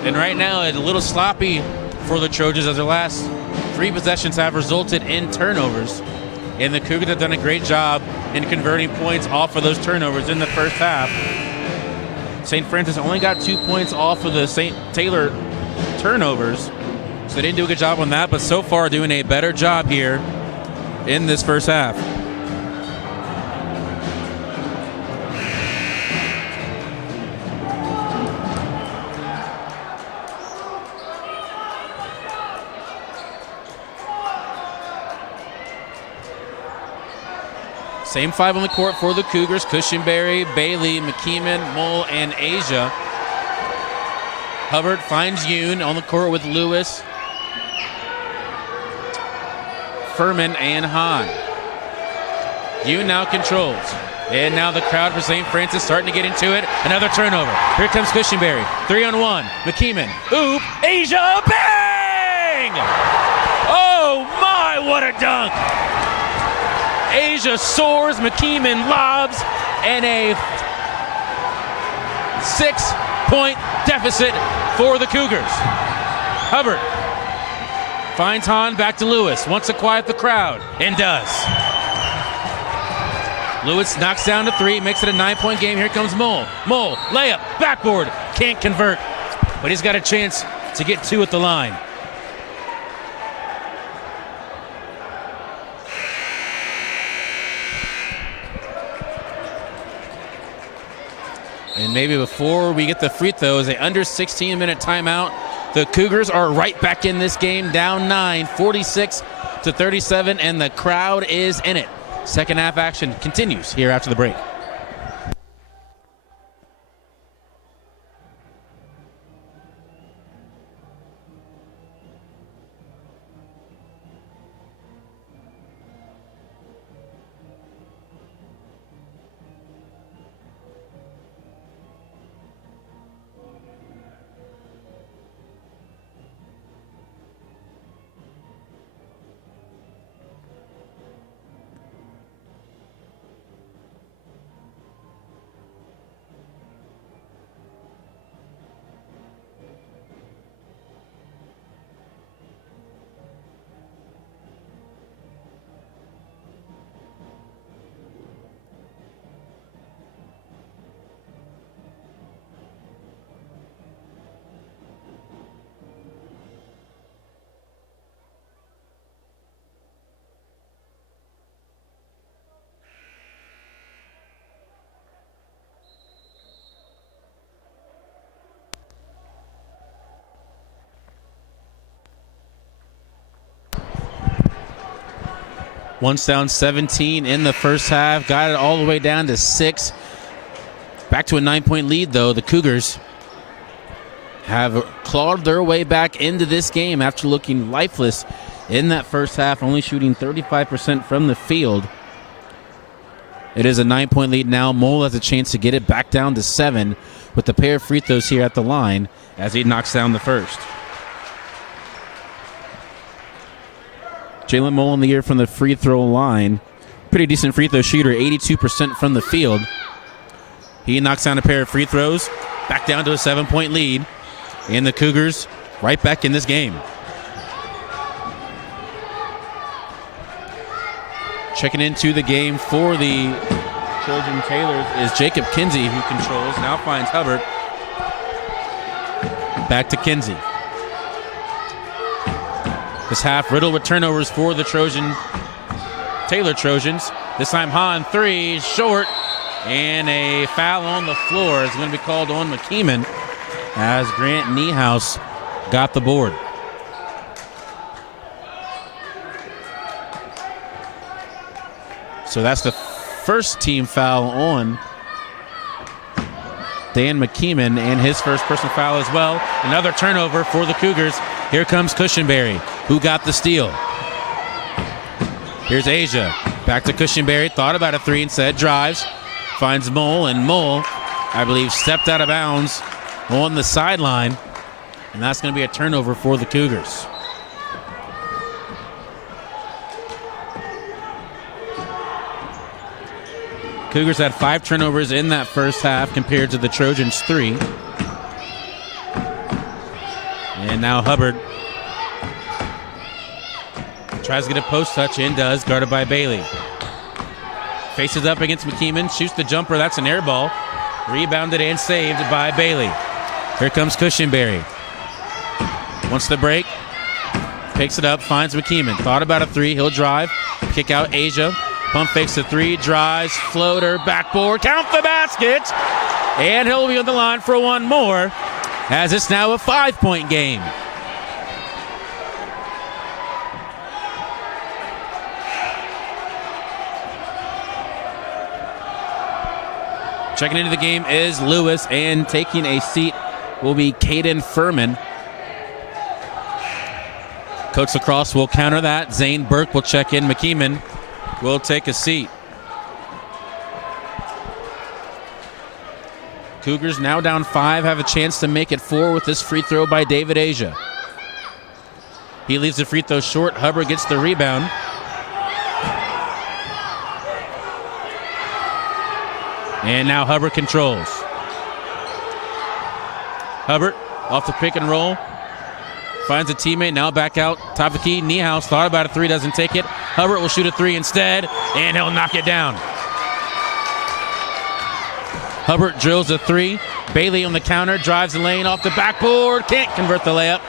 And right now, it's a little sloppy for the Trojans as their last 3 possessions have resulted in turnovers. And the Cougars have done a great job in converting points off of those turnovers in the first half. St. Francis only got 2 points off of the St. Taylor turnovers, so they didn't do a good job on that, but so far doing a better job here in this first half. Same 5 on the court for the Cougars: Cushenberry, Bailey, McKeeman, Mole, and Asia. Hubbard finds Yoon on the court with Lewis, Furman, and Hahn. Yoon now controls. And now the crowd for St. Francis starting to get into it. Another turnover. Here comes Cushenberry. 3-on-1. McKeeman. Oop. Asia. Bang! Oh, Oh, what a dunk! Asia soars, McKeeman lobs, and a 6-point deficit for the Cougars. Hubbard finds Hahn, back to Lewis, wants to quiet the crowd, and does. Lewis knocks down to 3, makes it a 9-point game. Here comes Mole. Mole, layup, backboard, can't convert, but he's got a chance to get 2 at the line. And maybe before we get the free throws, a under 16-minute timeout. The Cougars are right back in this game, down 9, 46-37, and the crowd is in it. Second half action continues here after the break. Once down 17 in the first half, got it all the way down to 6. Back to a 9-point lead, though. The Cougars have clawed their way back into this game after looking lifeless in that first half, only shooting 35% from the field. It is a 9-point lead now. Mole has a chance to get it back down to 7 with a pair of free throws here at the line as he knocks down the first. Jalen Mole in the year from the free throw line. Pretty decent free throw shooter, 82% from the field. He knocks down a pair of free throws, back down to a 7-point lead. And the Cougars right back in this game. Checking into the game for the Trojan Taylors is Jacob Kinsey, who controls, now finds Hubbard. Back to Kinsey. This half riddled with turnovers for the Taylor Trojans. This time Hahn, 3, short, and a foul on the floor is going to be called on McKeeman as Grant Niehaus got the board. So that's the first team foul on Dan McKeeman, and his first personal foul as well. Another turnover for the Cougars. Here comes Cushenberry, who got the steal. Here's Asia. Back to Cushenberry. Thought about a 3 instead. Drives. Finds Mole, and Mole, I believe, stepped out of bounds on the sideline. And that's going to be a turnover for the Cougars. Cougars had 5 turnovers in that first half compared to the Trojans' 3. And now Hubbard tries to get a post touch and does, guarded by Bailey. Faces up against McKeeman, shoots the jumper, that's an air ball. Rebounded and saved by Bailey. Here comes Cushenberry. Wants the break, picks it up, finds McKeeman. Thought about a 3, he'll drive, kick out Asia. Pump fakes the 3, drives, floater, backboard, count the basket, and he'll be on the line for one more, as it's now a 5-point game. Checking into the game is Lewis, and taking a seat will be Caden Furman. Coach Lacrosse will counter that. Zane Burke will check in. McKeeman will take a seat. Cougars now down 5, have a chance to make it 4 with this free throw by David Asia. He leaves the free throw short. Hubbard gets the rebound. And now Hubbard controls. Hubbard off the pick and roll. Finds a teammate, now back out, top of the key. Niehaus thought about a three, doesn't take it. Hubbard will shoot a three instead, and he'll knock it down. Hubbard drills a three. Bailey on the counter, drives the lane off the backboard. Can't convert the layup,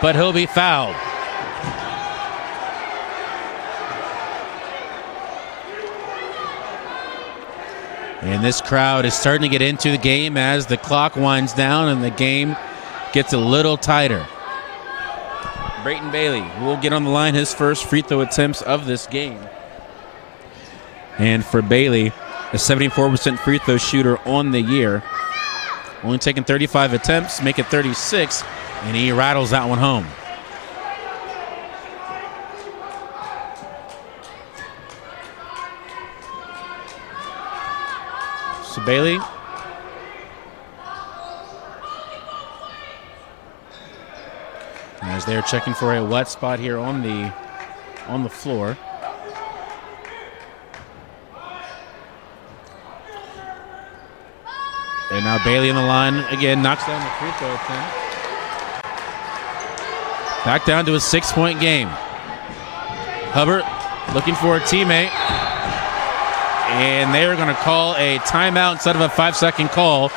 but he'll be fouled. And this crowd is starting to get into the game as the clock winds down and the game gets a little tighter. Brayton Bailey will get on the line, his first free throw attempts of this game. And for Bailey, a 74% free throw shooter on the year. Only taking 35 attempts, make it 36, and he rattles that one home. So Bailey as they're checking for a wet spot here on the floor. And now Bailey on the line again, knocks down the free throw attempt. Back down to a 6-point game. Hubbard looking for a teammate. And they're going to call a timeout instead of a 5-second call.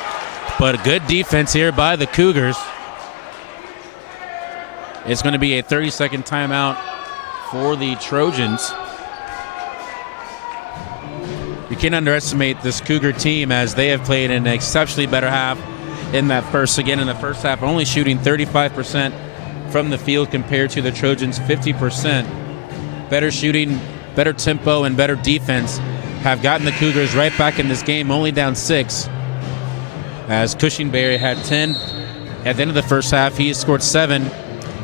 But a good defense here by the Cougars. It's going to be a 30-second timeout for the Trojans. You can't underestimate this Cougar team as they have played an exceptionally better half in that first. Again, in the first half, only shooting 35% from the field compared to the Trojans' 50%. Better shooting, better tempo, and better defense have gotten the Cougars right back in this game, only down 6. As Cushingberry had 10 at the end of the first half, he has scored 7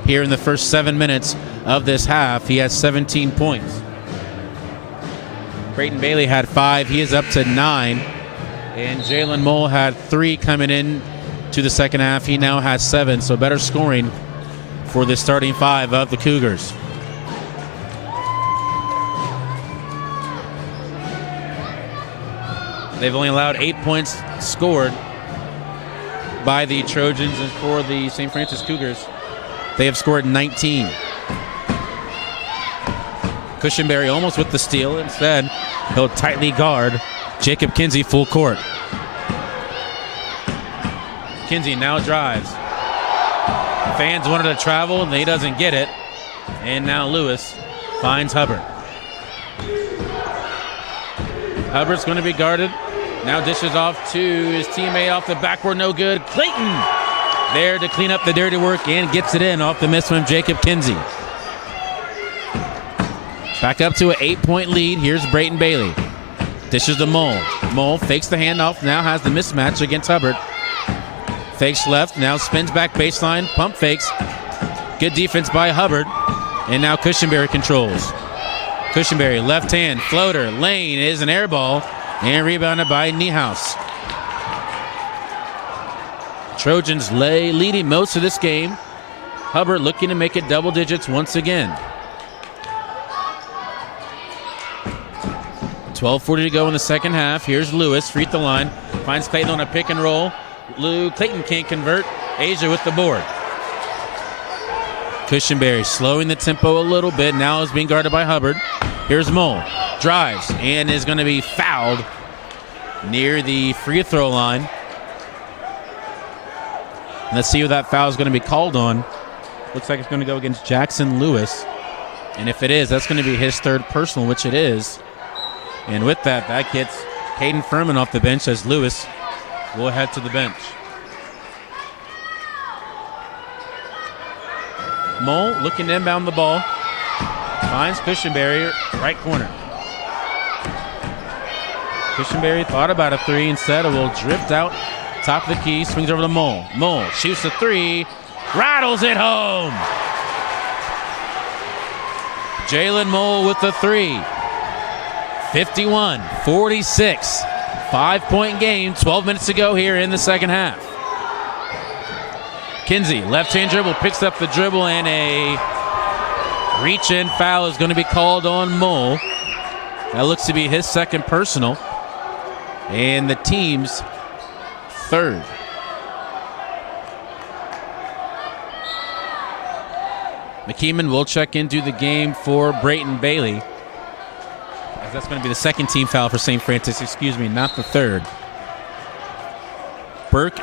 here in the first 7 minutes of this half. He has 17 points. Brayton Bailey had 5. He is up to 9. And Jalen Mole had 3 coming in to the second half. He now has 7, so better scoring for the starting 5 of the Cougars. They've only allowed 8 points scored by the Trojans, and for the St. Francis Cougars, they have scored 19. Cushionberry almost with the steal. Instead, he'll tightly guard Jacob Kinsey full court. Kinsey now drives. Fans wanted to travel, and he doesn't get it. And now Lewis finds Hubbard. Hubbard's going to be guarded. Now dishes off to his teammate off the backboard, no good. Clayton there to clean up the dirty work and gets it in off the miss from Jacob Kinsey. Back up to an 8-point lead. Here's Brayton Bailey. Dishes to Mole. Mole fakes the handoff, now has the mismatch against Hubbard. Fakes left, now spins back baseline, pump fakes. Good defense by Hubbard. And now Cushionberry controls. Cushionberry, left hand, floater, lane is an air ball, and rebounded by Niehaus. Trojans leading most of this game. Hubbard looking to make it double digits once again. 12:40 to go in the second half. Here's Lewis, free throw line. Finds Clayton on a pick and roll. Clayton can't convert. Asia with the board. Cushionberry slowing the tempo a little bit. Now is being guarded by Hubbard. Here's Mole. Drives and is going to be fouled near the free throw line. Let's see who that foul is going to be called on. Looks like it's going to go against Jackson Lewis. And if it is, that's going to be his third personal, which it is. And with that, that gets Hayden Furman off the bench as Lewis will head to the bench. Mole looking to inbound the ball. Finds Cushionberry, right corner. Cushionberry thought about a three. Instead, it will drift out top of the key. Swings over to Mole. Mole shoots the three. Rattles it home. Jalen Mole with the three. 51-46. 5-point game. 12 minutes to go here in the second half. Kinsey, left-hand dribble, picks up the dribble, and a Reach-in foul is going to be called on Mole. That looks to be his second personal. And the team's third. McKeeman will check into the game for Brayton Bailey. That's going to be the second team foul for St. Francis, not the third. Burke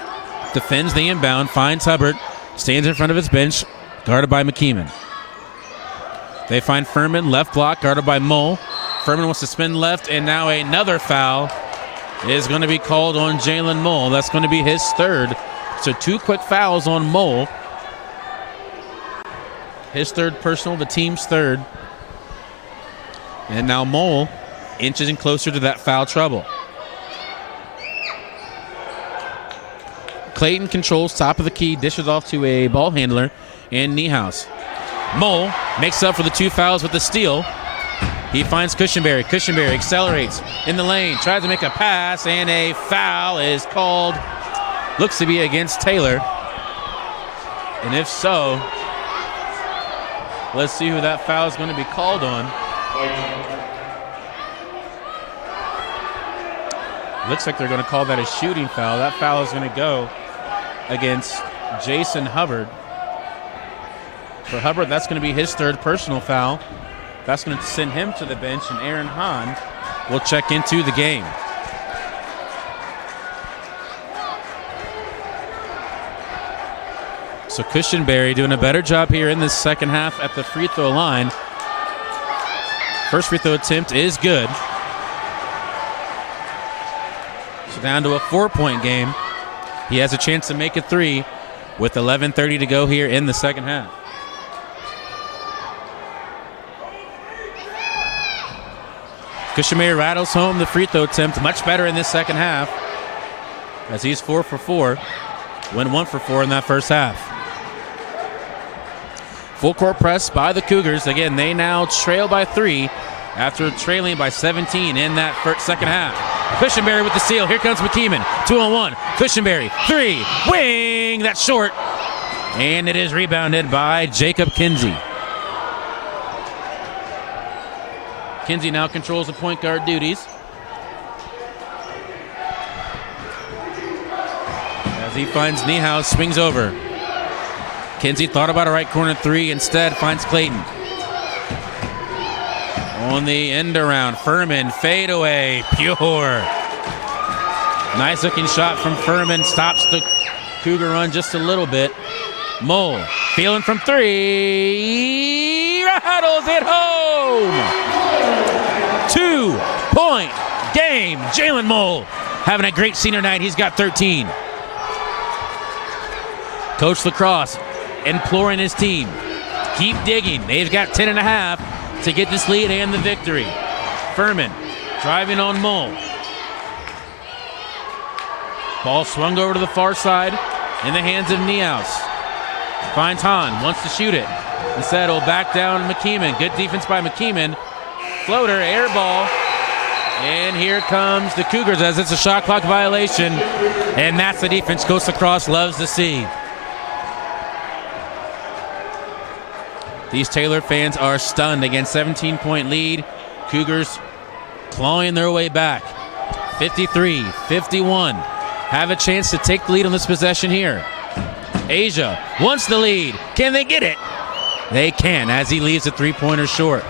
defends the inbound, finds Hubbard, stands in front of his bench, guarded by McKeeman. They find Furman, left block, guarded by Mole. Furman wants to spin left, and now another foul is going to be called on Jalen Mole. That's going to be his third. So 2 quick fouls on Mole. His third personal, the team's third. And now Mole inches in closer to that foul trouble. Clayton controls top of the key, dishes off to a ball handler and Niehaus. Mole makes up for the 2 fouls with the steal. He finds Cushenberry. Cushenberry accelerates in the lane, tries to make a pass, and a foul is called. Looks to be against Taylor. And if so, let's see who that foul is going to be called on. Looks like they're going to call that a shooting foul. That foul is going to go against Jason Hubbard. For Hubbard, that's going to be his third personal foul. That's going to send him to the bench, and Aaron Hahn will check into the game. So Cushenberry doing a better job here in this second half at the free throw line. First free throw attempt is good. So down to a 4-point game. He has a chance to make it 3 with 11:30 to go here in the second half. Cushenberry rattles home the free throw attempt, much better in this second half, as he's 4 for 4, went 1 for 4 in that first half. Full court press by the Cougars. Again, they now trail by 3 after trailing by 17 in that second half. Cushenberry with the steal. Here comes McKeeman. 2-on-1. Cushenberry. 3. Wing. That's short. And it is rebounded by Jacob Kinsey. Kinsey now controls the point guard duties. As he finds Niehaus, swings over. Kinsey thought about a right corner 3, instead finds Clayton. On the end around, Furman, fade away, pure. Nice looking shot from Furman, stops the Cougar run just a little bit. Mole, feeling from 3, rattles it home. 2-point game. Jalen Mole having a great senior night. He's got 13. Coach Lacrosse imploring his team, keep digging. They've got 10.5 to get this lead and the victory. Furman driving on Mole. Ball swung over to the far side in the hands of Niehaus. Finds Hahn, wants to shoot it. Instead, he'll back down McKeeman. Good defense by McKeeman. Floater, air ball. And here comes the Cougars as it's a shot clock violation. And that's the defense Coach Lacrosse loves to see. These Taylor fans are stunned. Again, 17-point lead. Cougars clawing their way back. 53-51. Have a chance to take the lead on this possession here. Asia wants the lead. Can they get it? They can, as he leaves a three-pointer short.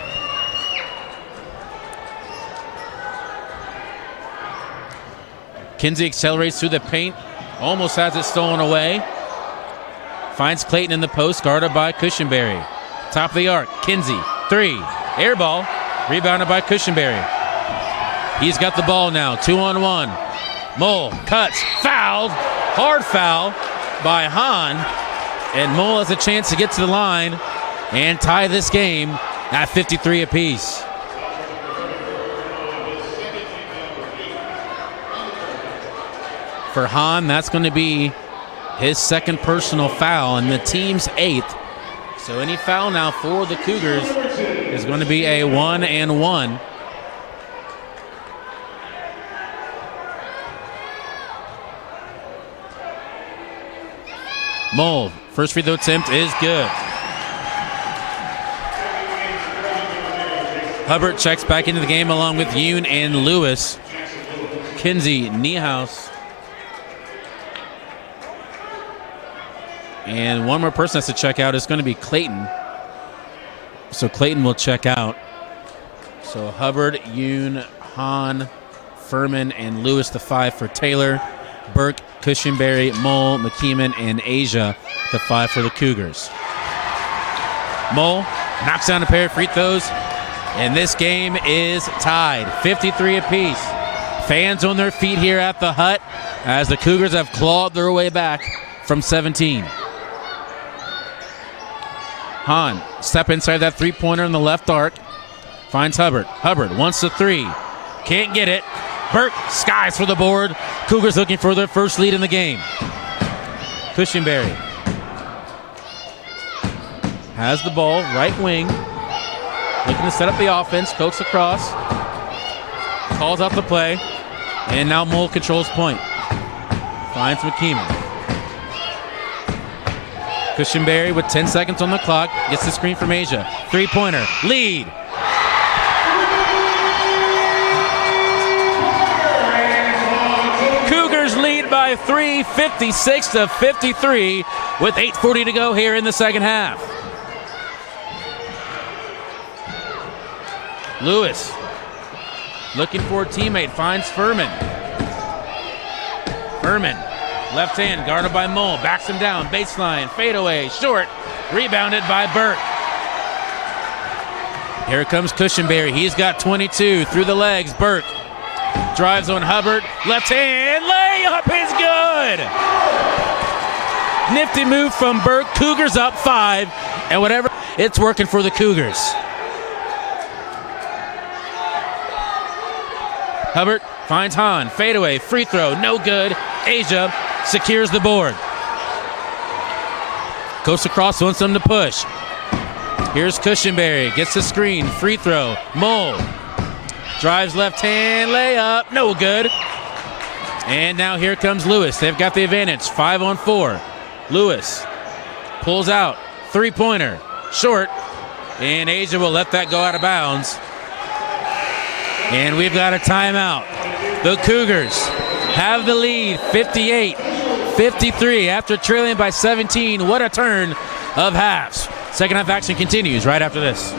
Kinsey accelerates through the paint. Almost has it stolen away. Finds Clayton in the post, guarded by Cushenberry. Top of the arc, Kinsey, 3. Air ball, rebounded by Cushenberry. He's got the ball now, 2-on-1. Mole cuts, fouled, hard foul by Hahn. And Mole has a chance to get to the line and tie this game at 53 apiece. For Hahn, that's going to be his second personal foul and the team's 8th. So any foul now for the Cougars is going to be a 1-and-1. Mole, first free throw attempt is good. Hubbard checks back into the game along with Yoon and Lewis. Kinsey, Niehaus. And one more person has to check out. It's going to be Clayton. So Clayton will check out. So Hubbard, Yoon, Hahn, Furman, and Lewis, the 5 for Taylor. Burke, Cushenberry, Mole, McKeeman, and Asia, the 5 for the Cougars. Mole knocks down a pair of free throws, and this game is tied, 53 apiece. Fans on their feet here at the Hut as the Cougars have clawed their way back from 17. Hahn, step inside that three-pointer in the left arc, finds Hubbard. Hubbard wants the 3, can't get it. Burke skies for the board. Cougars looking for their first lead in the game. Cushenberry has the ball, right wing, looking to set up the offense, pokes across, calls out the play, and now Mole controls point. Finds McKeeman. Cushenberry with 10 seconds on the clock, gets the screen from Asia. Three-pointer, lead. Lead by 3, 56-53, with 8:40 to go here in the second half. Lewis looking for a teammate, finds Furman. Furman, left hand, guarded by Mole, backs him down, baseline, fadeaway, short, rebounded by Burke. Here comes Cushenberry, he's got 22, through the legs, Burke. Drives on Hubbard, left hand, layup is good! Nifty move from Burke, Cougars up 5, and whatever, it's working for the Cougars. Hubbard finds Hahn, fadeaway, free throw, no good. Asia secures the board. Coast across, wants them to push. Here's Cushenberry, gets the screen, free throw, Mole. Drives left hand, layup, no good. And now here comes Lewis. They've got the advantage, 5-on-4. Lewis pulls out, three-pointer, short, and Asia will let that go out of bounds. And we've got a timeout. The Cougars have the lead, 58-53, after trailing by 17. What a turn of halves. Second half action continues right after this.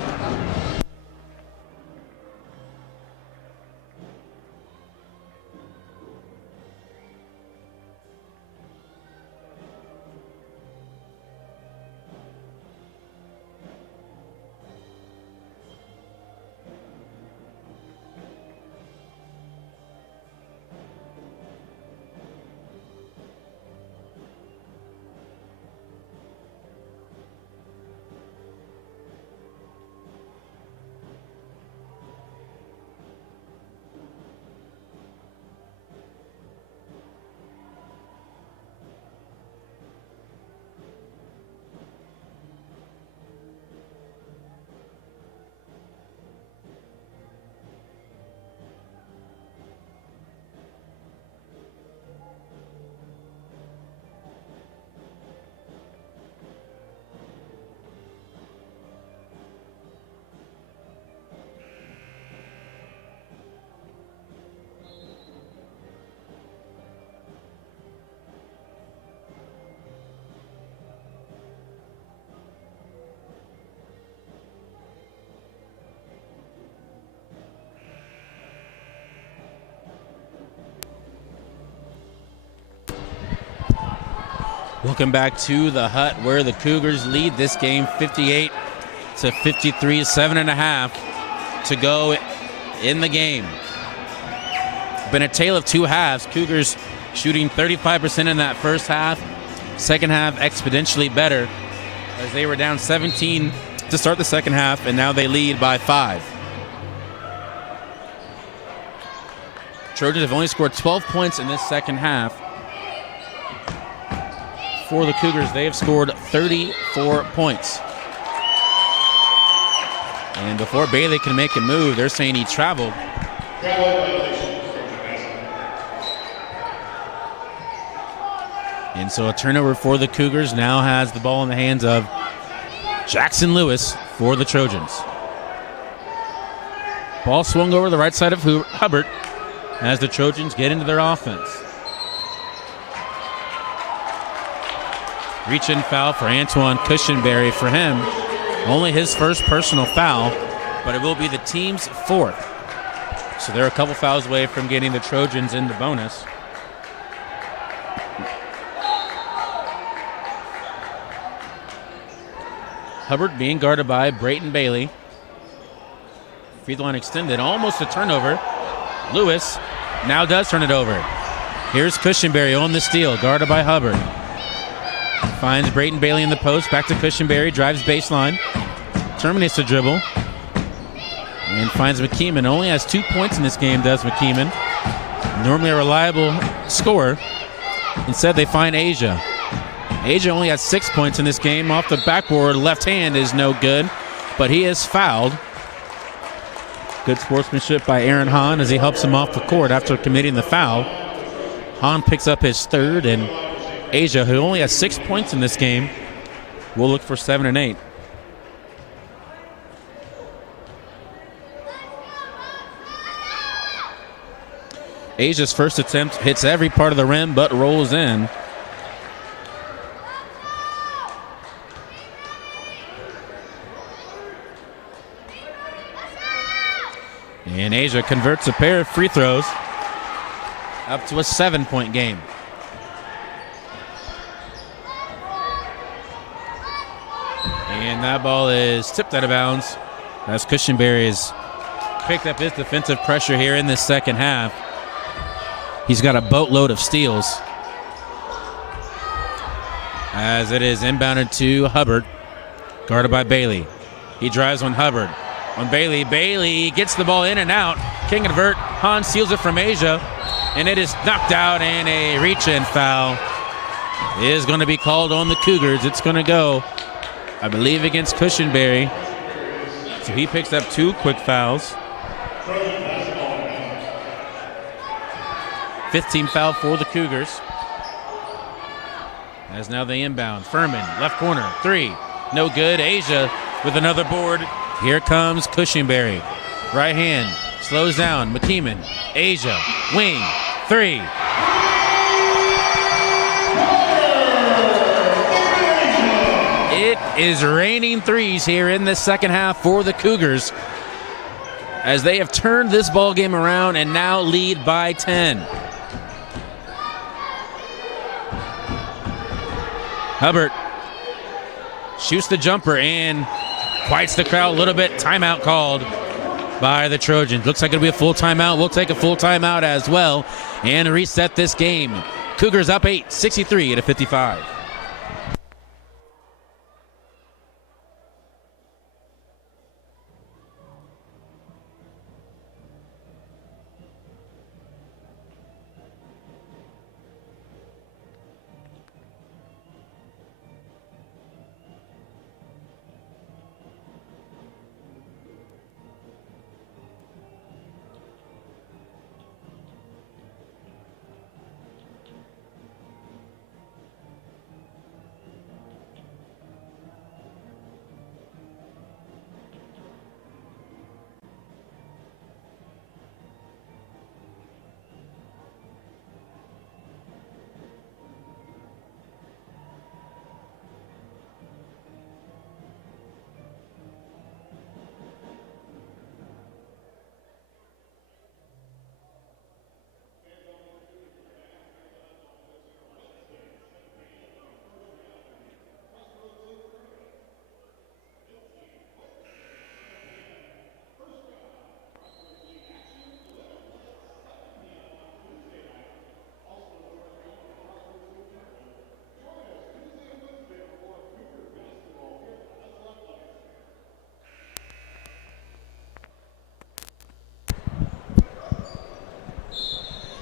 Welcome back to the Hut, where the Cougars lead this game 58-53, 7.5 to go in the game. Been a tale of two halves. Cougars shooting 35% in that first half. Second half exponentially better, as they were down 17 to start the second half, and now they lead by 5. Trojans have only scored 12 points in this second half. For the Cougars, they have scored 34 points. And before Bailey can make a move, they're saying he traveled. And so a turnover for the Cougars, now has the ball in the hands of Jackson Lewis for the Trojans. Ball swung over the right side of Hubbard as the Trojans get into their offense. Reach-in foul for Antoine Cushenberry. For him, only his first personal foul, but it will be the team's fourth. So they're a couple fouls away from getting the Trojans in the bonus. Hubbard being guarded by Brayton Bailey. Free throw line extended, almost a turnover. Lewis now does turn it over. Here's Cushenberry on the steal, guarded by Hubbard. Finds Brayton Bailey in the post, back to Cushenberry, drives baseline, terminates the dribble, and finds McKeeman. Only has 2 points in this game, does McKeeman. Normally a reliable scorer. Instead, they find Asia. Asia only has 6 points in this game. Off the backboard, left hand is no good, but he is fouled. Good sportsmanship by Aaron Hahn as he helps him off the court after committing the foul. Hahn picks up his third, and Asia, who only has 6 points in this game, will look for 7 and 8. Asia's first attempt hits every part of the rim but rolls in. And Asia converts a pair of free throws up to a 7-point game. And that ball is tipped out of bounds as Cushenberry has picked up his defensive pressure here in this second half. He's got a boatload of steals as it is inbounded to Hubbard, guarded by Bailey. He drives on Hubbard. On Bailey, Bailey gets the ball in and out. Can't convert. Hahn steals it from Asia, and it is knocked out, and a reach-in foul is going to be called on the Cougars. It's going to go, I believe, against Cushenberry. So he picks up 2 quick fouls. 15 foul for the Cougars. As now they inbound. Furman, left corner, 3. No good. Asia with another board. Here comes Cushenberry. Right hand, slows down. McKeeman, Asia, wing, 3. It is raining threes here in the second half for the Cougars as they have turned this ball game around and now lead by 10. Hubbard shoots the jumper and quiets the crowd a little bit. Timeout called by the Trojans. Looks like it'll be a full timeout. We'll take a full timeout as well and reset this game. Cougars up 8, 63-55.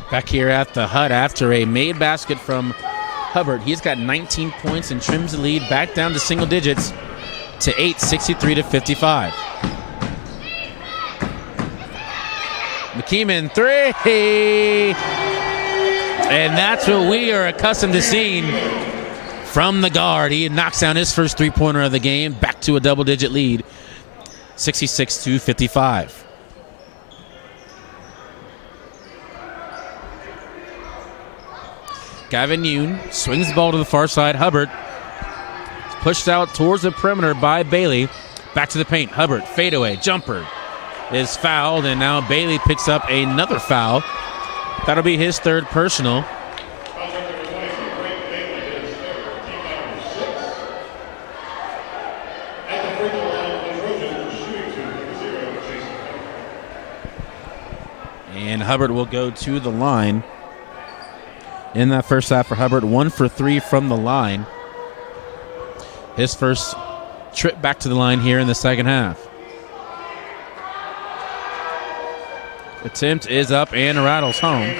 Back here at the hut after a made basket from Hubbard. He's got 19 points and trims the lead back down to single digits to 8, 63-55. McKeeman, 3. And that's what we are accustomed to seeing from the guard. He knocks down his first three-pointer of the game, back to a double-digit lead, 66-55. Gavin Yoon swings the ball to the far side. Hubbard is pushed out towards the perimeter by Bailey. Back to the paint. Hubbard, fadeaway, jumper is fouled, and now Bailey picks up another foul. That'll be his third personal. And Hubbard will go to the line. In that first half for Hubbard, 1 for 3 from the line. His first trip back to the line here in the second half. Attempt is up and rattles home.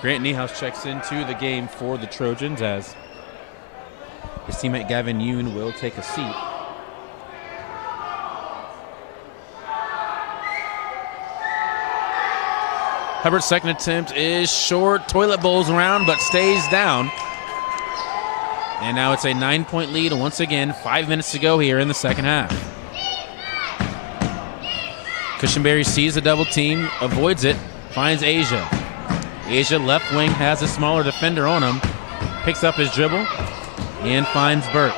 Grant Niehaus checks into the game for the Trojans as his teammate Gavin Yoon will take a seat. Hubbard's second attempt is short. Toilet bowls around, but stays down. And now it's a 9-point lead once again. 5 minutes to go here in the second half. Cushenberry sees the double team, avoids it, finds Asia. Asia, left wing, has a smaller defender on him. Picks up his dribble and finds Burke.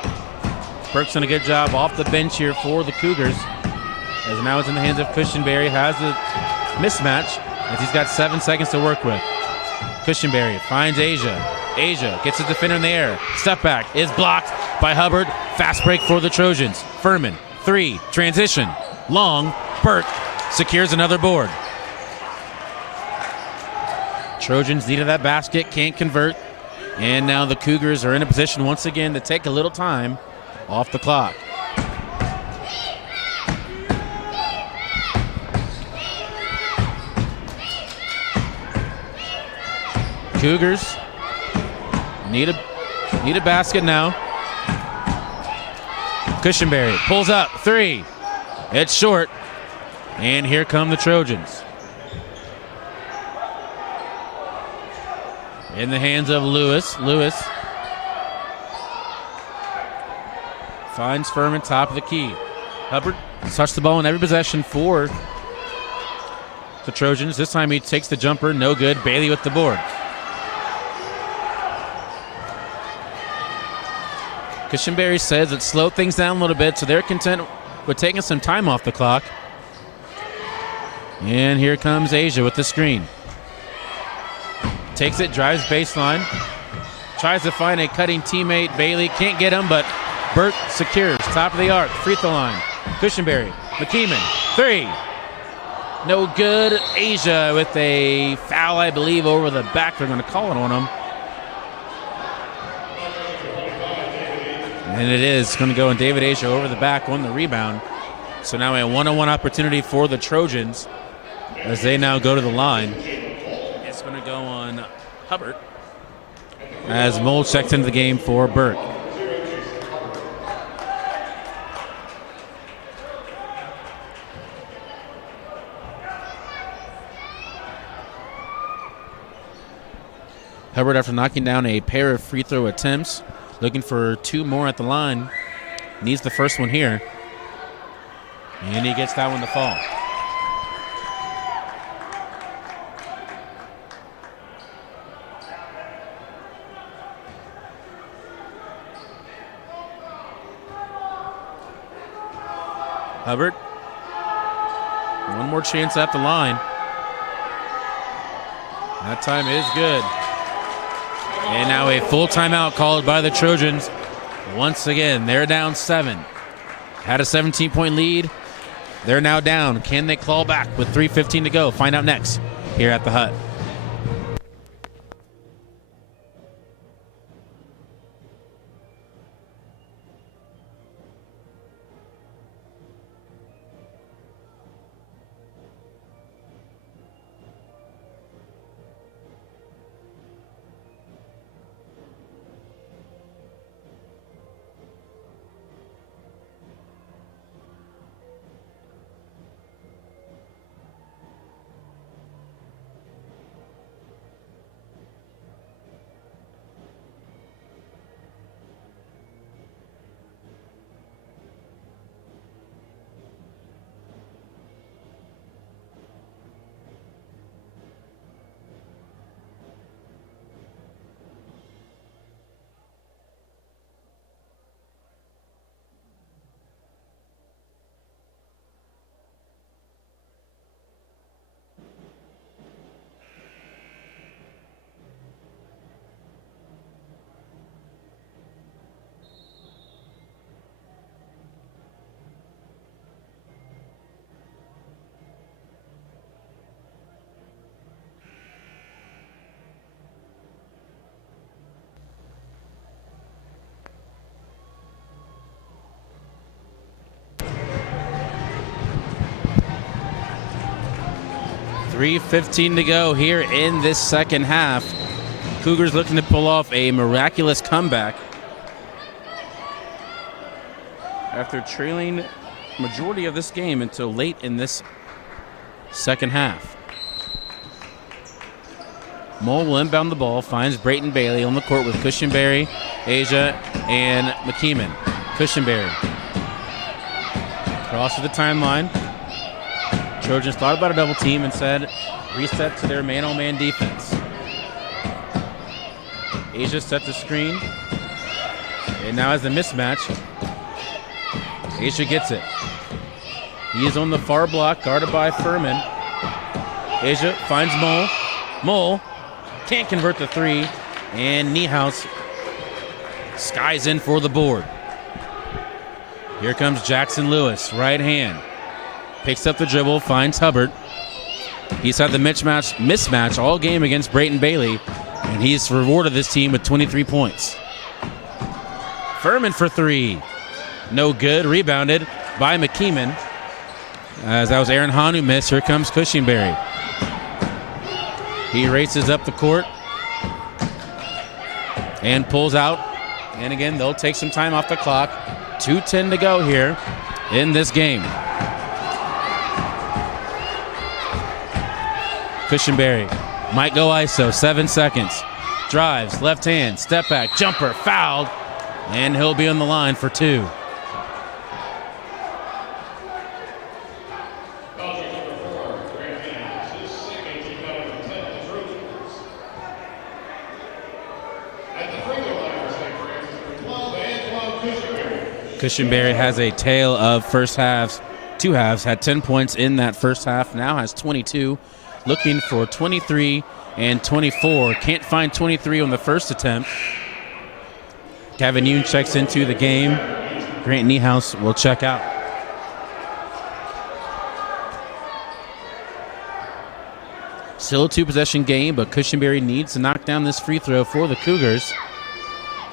Burke's done a good job off the bench here for the Cougars. As now it's in the hands of Cushenberry. Has a mismatch as he's got 7 seconds to work with. Cushenberry finds Asia. Asia gets his defender in the air. Step back is blocked by Hubbard. Fast break for the Trojans. Furman, 3, transition, long. Burke secures another board. Trojans needed that basket, can't convert. And now the Cougars are in a position once again to take a little time off the clock. Cougars need a basket now. Cushenberry pulls up, 3. It's short. And here come the Trojans. In the hands of Lewis. Lewis finds Furman, top of the key. Hubbard touched the ball in every possession for the Trojans. This time he takes the jumper, no good. Bailey with the board. Cushenberry says it slowed things down a little bit, so they're content with taking some time off the clock. And here comes Asia with the screen. Takes it, drives baseline. Tries to find a cutting teammate. Bailey can't get him, but Burke secures. Top of the arc, free throw line. Cushenberry, McKeeman, 3. No good. Asia with a foul, I believe, over the back. They're going to call it on him. And it is going to go on David Asia over the back on the rebound. So now a one-on-one opportunity for the Trojans as they now go to the line. It's going to go on Hubbard as Mold checks into the game for Burke. Hubbard, after knocking down a pair of free throw attempts, looking for 2 more at the line. Needs the first one here. And he gets that one to fall. Hubbard. One more chance at the line. That time is good. And now a full timeout called by the Trojans. Once again, they're down 7. Had a 17-point lead. They're now down. Can they claw back with 3:15 to go? Find out next here at the Hut. 3:15 to go here in this second half. Cougars looking to pull off a miraculous comeback after trailing majority of this game until late in this second half. Mole will inbound the ball, finds Brayton Bailey on the court with Cushenberry, Asia, and McKeeman. Cushenberry crosses the timeline. Trojans thought about a double team and said reset to their man-on-man defense. Asia sets the screen, and now has a mismatch. Asia gets it. He is on the far block, guarded by Furman. Asia finds Mole. Mole can't convert the three, and Niehaus skies in for the board. Here comes Jackson Lewis, right hand. Picks up the dribble, finds Hubbard. He's had the mismatch all game against Brayton Bailey, and he's rewarded this team with 23 points. Furman for three. No good. Rebounded by McKeeman. As that was Aaron Hahn who missed. Here comes Cushenberry. He races up the court and pulls out. And again, they'll take some time off the clock. 2:10 to go here in this game. Cushenberry might go ISO, 7 seconds. Drives, left hand, step back, jumper, fouled, and he'll be on the line for two. Cushenberry has a tale of first halves, two halves, had 10 points in that first half, now has 22, looking for 23 and 24. Can't find 23 on the first attempt. Kevin Yoon checks into the game. Grant Niehaus will check out. Still a two-possession game, but Cushenberry needs to knock down this free throw for the Cougars.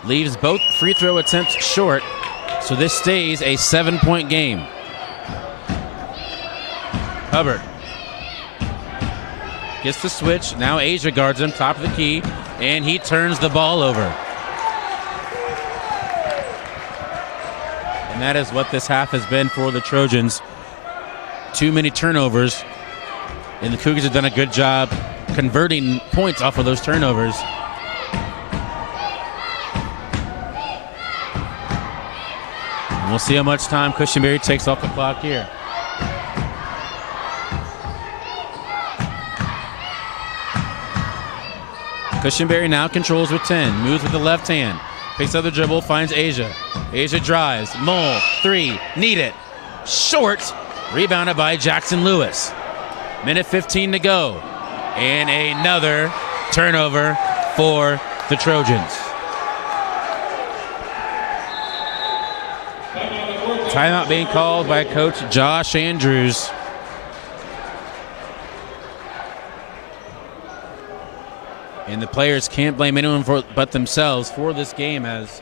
Leaves both free throw attempts short, so this stays a 7-point game. Hubbard gets the switch. Now Asia guards him, top of the key, and he turns the ball over. And that is what this half has been for the Trojans. Too many turnovers, and the Cougars have done a good job converting points off of those turnovers. And we'll see how much time Cushenberry takes off the clock here. Cushenberry now controls with 10, moves with the left hand, picks up the dribble, finds Asia. Asia drives, Mole, three, need it, short, rebounded by Jackson Lewis. Minute 15 to go, and another turnover for the Trojans. Timeout being called by Coach Josh Andrews. And the players can't blame anyone but themselves for this game, as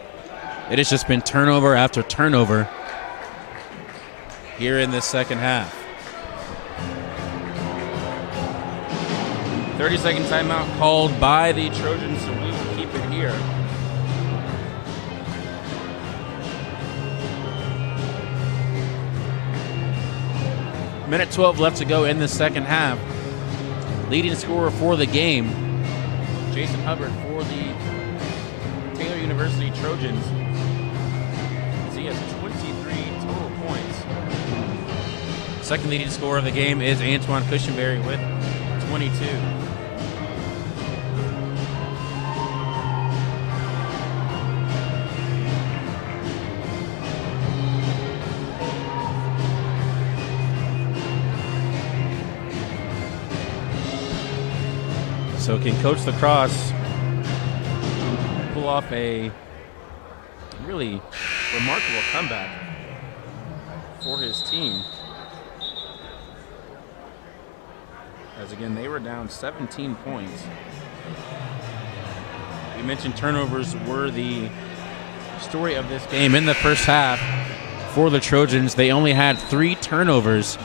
it has just been turnover after turnover here in this second half. 30-second timeout called by the Trojans, so we will keep it here. Minute 12 left to go in the second half. Leading scorer for the game, Jason Hubbard for the Taylor University Trojans. He has 23 total points. Second leading scorer of the game is Antoine Cushenberry with 22. So can Coach Lacrosse pull off a really remarkable comeback for his team? As again, they were down 17 points. We mentioned turnovers were the story of this game. In the first half for the Trojans, they only had 3 turnovers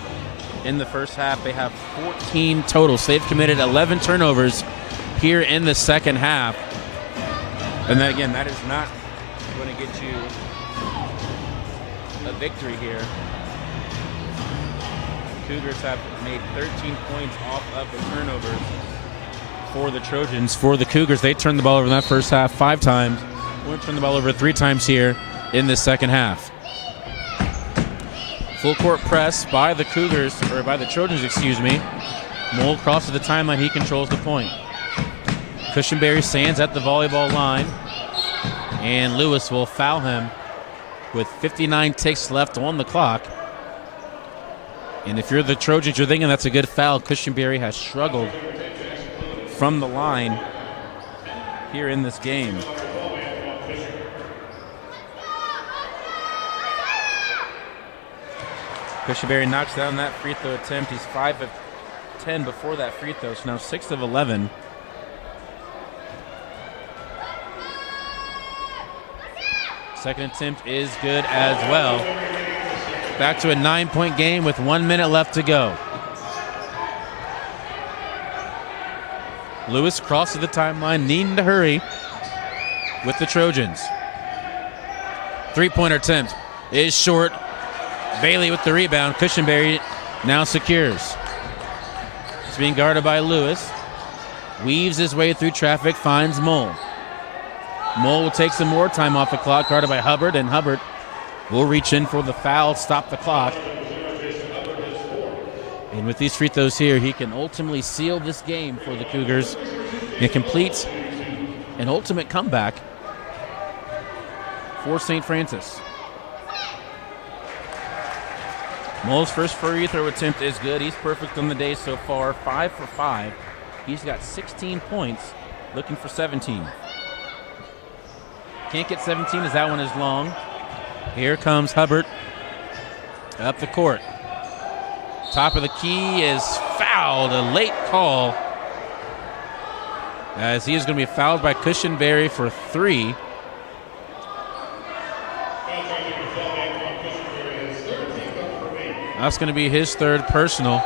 in the first half. They have 14 total. So they've committed 11 turnovers here in the second half. And then again, that is not going to get you a victory here. Cougars have made 13 points off of the turnovers for the Trojans. For the Cougars, they turned the ball over in that first half 5 times. We're turned the ball over 3 times here in the second half. Full court press by the Cougars, or by the Trojans, excuse me. Mole crosses the timeline. He controls the point. Cushenberry stands at the volleyball line, and Lewis will foul him with 59 ticks left on the clock. And if you're the Trojans, you're thinking that's a good foul. Cushenberry has struggled from the line here in this game. Cushenberry knocks down that free throw attempt. He's 5 of 10 before that free throw, so now 6 of 11. Second attempt is good as well. Back to a 9-point game with 1 minute left to go. Lewis crosses the timeline, needing to hurry with the Trojans. Three-pointer attempt is short. Bailey with the rebound. Cushenberry now secures. It's being guarded by Lewis. Weaves his way through traffic, finds Mole. Mole will take some more time off the clock, guarded by Hubbard, and Hubbard will reach in for the foul, stop the clock. And with these free throws here, he can ultimately seal this game for the Cougars. It completes an ultimate comeback for St. Francis. Mole's first free throw attempt is good. He's perfect on the day so far, 5 for 5. He's got 16 points, looking for 17. Can't get 17 as that one is long. Here comes Hubbard up the court. Top of the key is fouled, a late call, as he is going to be fouled by Cushenberry for 3. That's going to be his 3rd personal.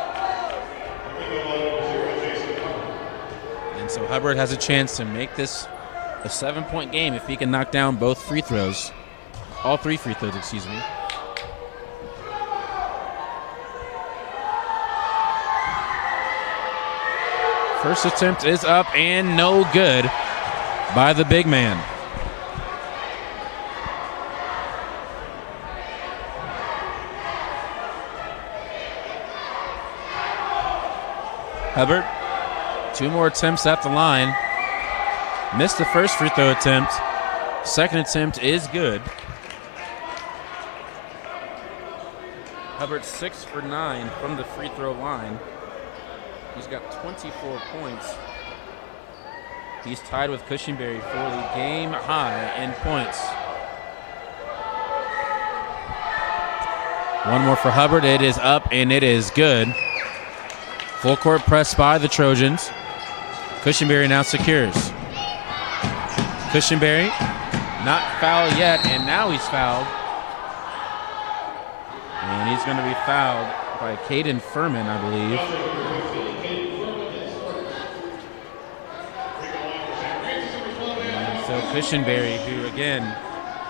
And so Hubbard has a chance to make this a 7-point game if he can knock down both free throws. All 3 free throws, excuse me. First attempt is up and no good by the big man. Hubbard, 2 more attempts at the line. Missed the first free throw attempt. Second attempt is good. Hubbard 6 for 9 from the free throw line. He's got 24 points. He's tied with Cushenberry for the game high in points. One more for Hubbard. It is up and it is good. Full court press by the Trojans. Cushenberry now secures. Cushenberry not fouled yet, and now he's fouled. And he's going to be fouled by Caden Furman, I believe. And so Cushenberry, who again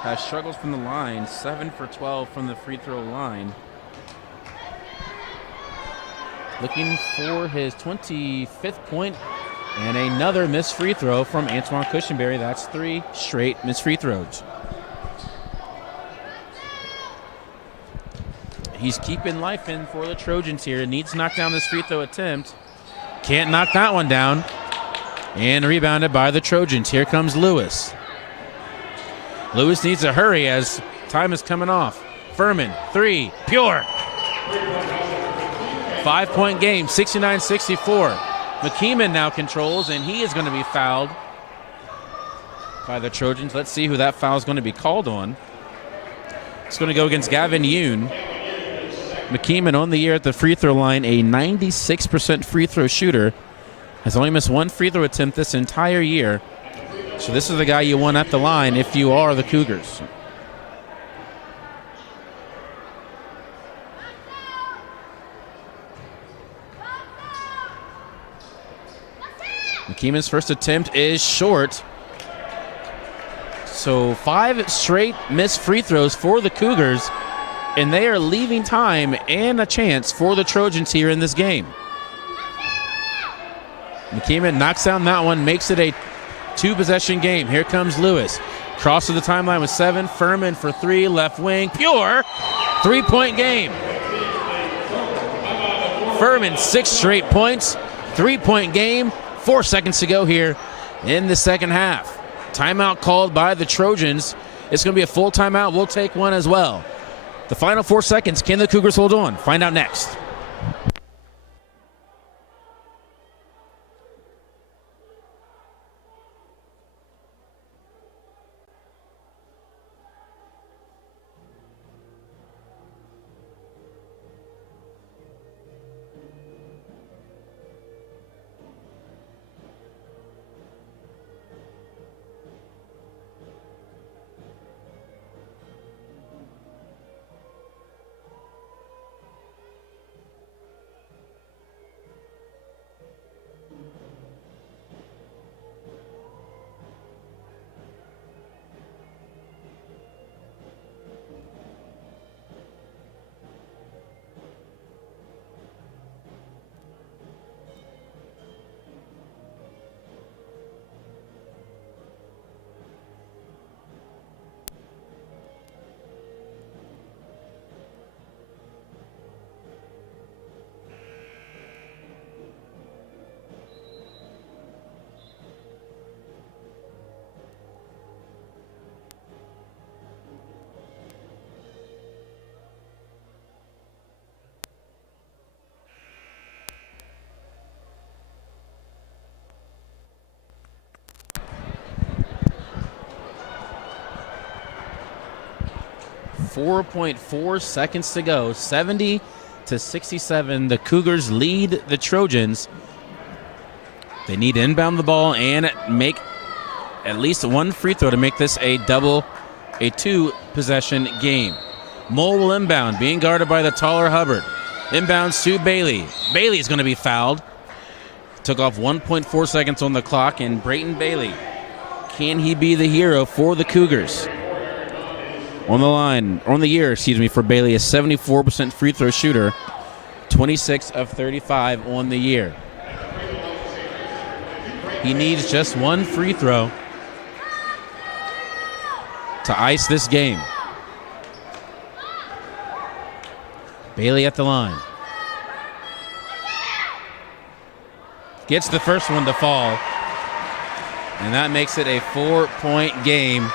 has struggled from the line, 7 for 12 from the free throw line. Looking for his 25th point and another missed free throw from Antoine Cushenberry. That's 3 straight missed free throws. He's keeping life in for the Trojans here. Needs to knock down this free throw attempt. Can't knock that one down. And rebounded by the Trojans. Here comes Lewis. Lewis needs to hurry as time is coming off. Furman, 3, pure. 5-point game, 69-64. McKeeman now controls, and he is going to be fouled by the Trojans. Let's see who that foul is going to be called on. It's going to go against Gavin Yoon. McKeeman on the year at the free throw line, a 96% free throw shooter. Has only missed 1 free throw attempt this entire year. So this is the guy you want at the line if you are the Cougars. McKeeman's first attempt is short. So 5 straight missed free throws for the Cougars, and they are leaving time and a chance for the Trojans here in this game. McKeeman knocks down that one, makes it a 2-possession game. Here comes Lewis. Crosses the timeline with 7. Furman for 3, left wing, pure 3-point game. Furman 6 straight points, 3-point game. 4 seconds to go here in the second half. Timeout called by the Trojans. It's going to be a full timeout. We'll take one as well. The final 4 seconds, can the Cougars hold on? Find out next. .4 seconds to go. 70-67. The Cougars lead the Trojans. They need to inbound the ball and make at least one free throw to make this a 2-possession game. Mole will inbound, being guarded by the taller Hubbard. Inbounds to Bailey. Bailey's going to be fouled. Took off 1.4 seconds on the clock, and Brayton Bailey, can he be the hero for the Cougars? On the year, for Bailey, a 74% free throw shooter, 26 of 35 on the year. He needs just one free throw to ice this game. Bailey at the line. Gets the first one to fall, and that makes it a 4-point game.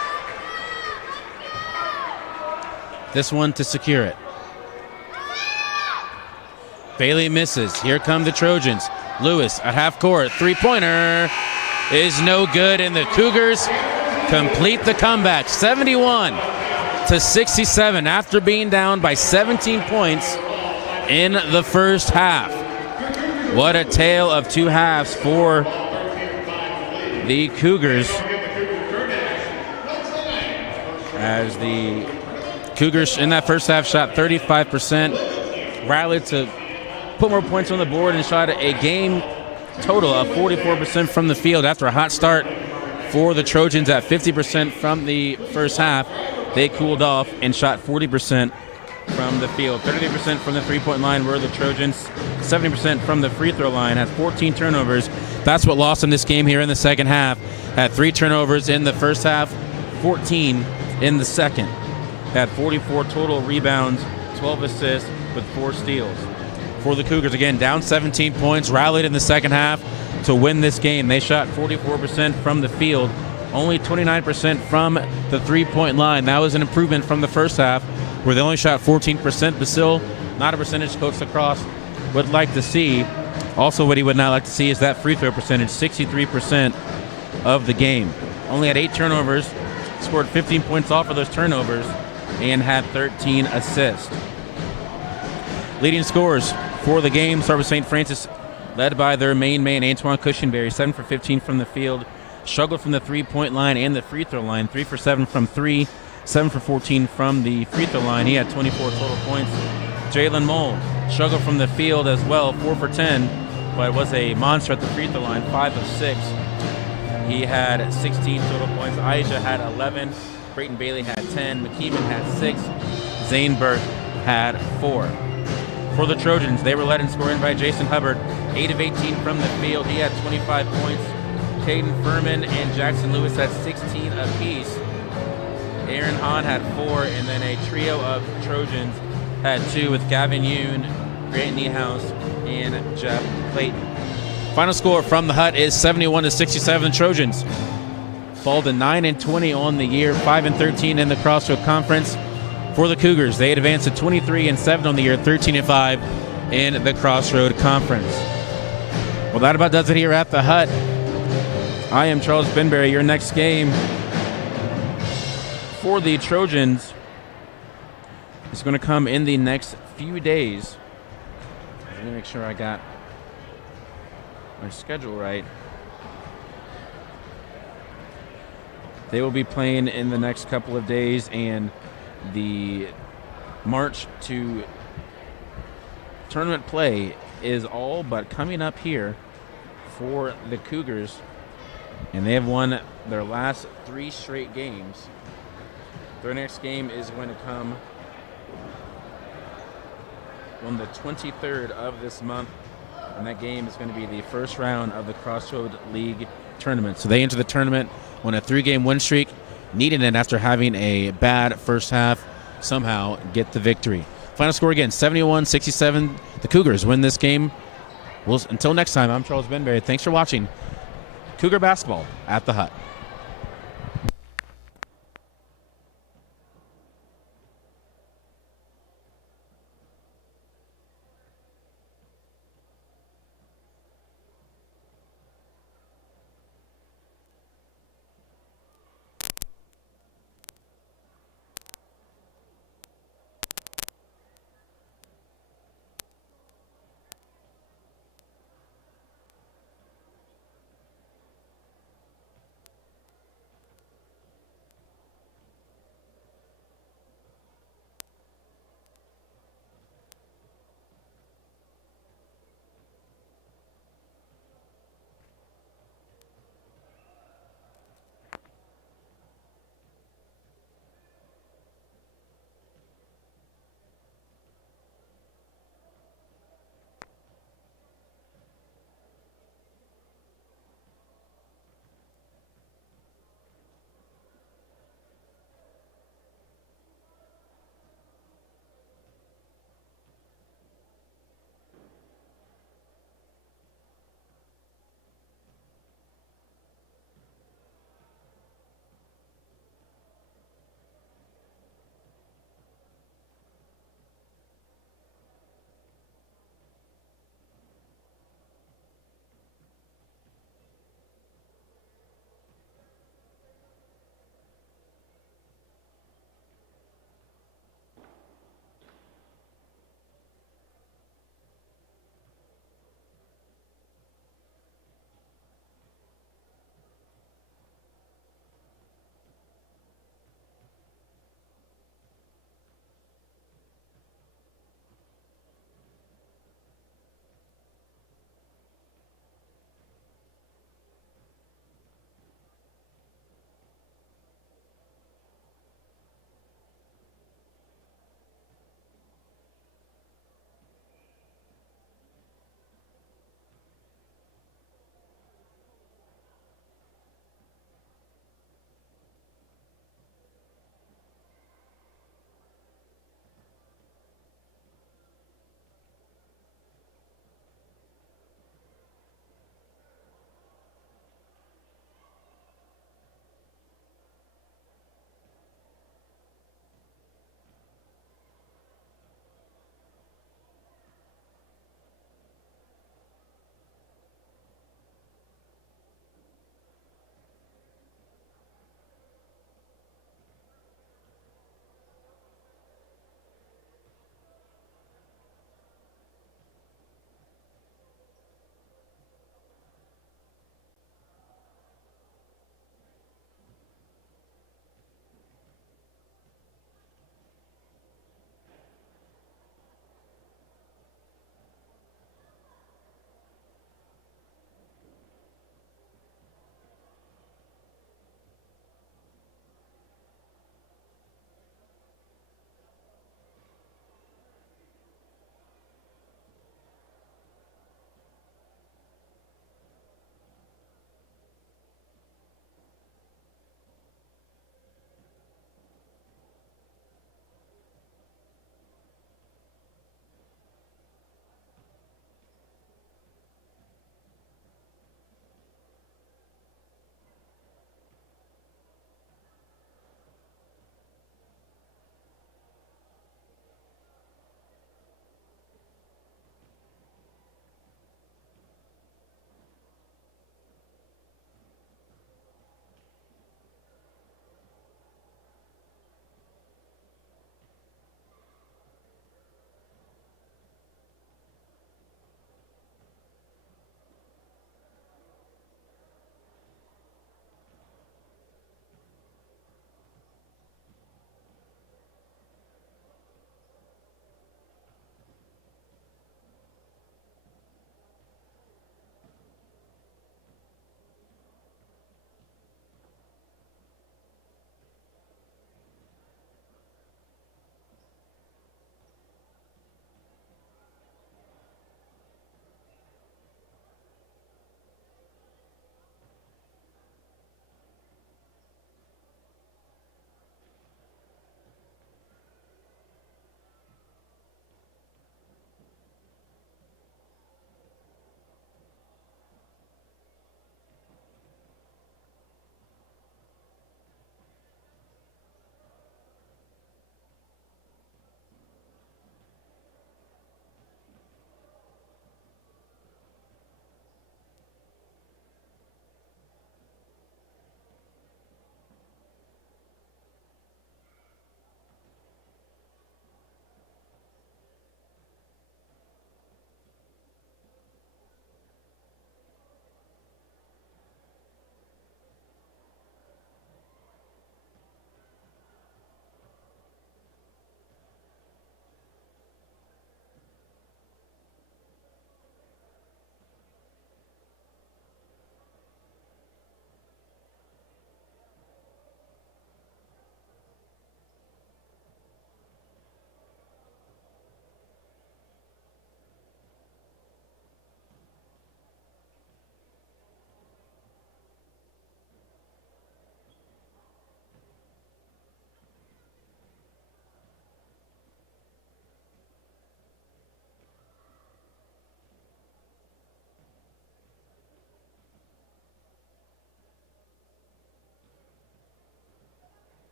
This one to secure it. Bailey misses. Here come the Trojans. Lewis at half court. Three-pointer is no good, and the Cougars complete the comeback. 71-67 after being down by 17 points in the first half. What a tale of two halves for the Cougars, as the Cougars in that first half shot 35%, rallied to put more points on the board and shot a game total of 44% from the field after a hot start for the Trojans at 50% from the first half. They cooled off and shot 40% from the field. 33% from the three-point line were the Trojans. 70% from the free throw line. Had 14 turnovers. That's what lost in this game here in the second half. Had 3 turnovers in the first half, 14 in the second. Had 44 total rebounds, 12 assists with 4 steals. For the Cougars, again, down 17 points, rallied in the second half to win this game. They shot 44% from the field, only 29% from the three-point line. That was an improvement from the first half, where they only shot 14%, but still not a percentage Coach Lacrosse would like to see. Also, what he would not like to see is that free throw percentage, 63% of the game. Only had 8 turnovers, scored 15 points off of those turnovers, and had 13 assists. Leading scorers for the game start with St. Francis, led by their main man, Antoine Cushenberry, 7 for 15 from the field. Struggled from the three-point line and the free throw line, 3 for 7 from 3, 7 for 14 from the free throw line. He had 24 total points. Jalen Mole struggled from the field as well, 4 for 10 but was a monster at the free throw line, 5 of 6. He had 16 total points. Aisha had 11. Brayton Bailey had 10. McKeeman had 6. Zane Burke had 4. For the Trojans, they were led in scoring by Jason Hubbard, 8 of 18 from the field. He had 25 points. Caden Furman and Jackson Lewis had 16 apiece. Aaron Hahn had 4, and then a trio of Trojans had 2 with Gavin Yoon, Grant Niehaus, and Jeff Clayton. Final score from the Hut is 71-67. Trojans fall to 9-20 on the year, 5-13 in the Crossroad Conference. For the Cougars, they advanced to 23-7 on the year, 13-5 in the Crossroad Conference. Well, that about does it here at the Hut. I am Charles Benberry. Your next game for the Trojans is going to come in the next few days. Let me make sure I got my schedule right. They will be playing in the next couple of days, and the march to tournament play is all but coming up here for the Cougars, and they have won their last 3 straight games. Their next game is going to come on the 23rd of this month, and that game is going to be the first round of the Crossroad League tournament. So they enter the tournament on a 3-game win streak, needing it after having a bad first half, somehow get the victory. Final score again, 71-67. The Cougars win this game. Until next time, I'm Charles Benberry. Thanks for watching Cougar Basketball at the Hut.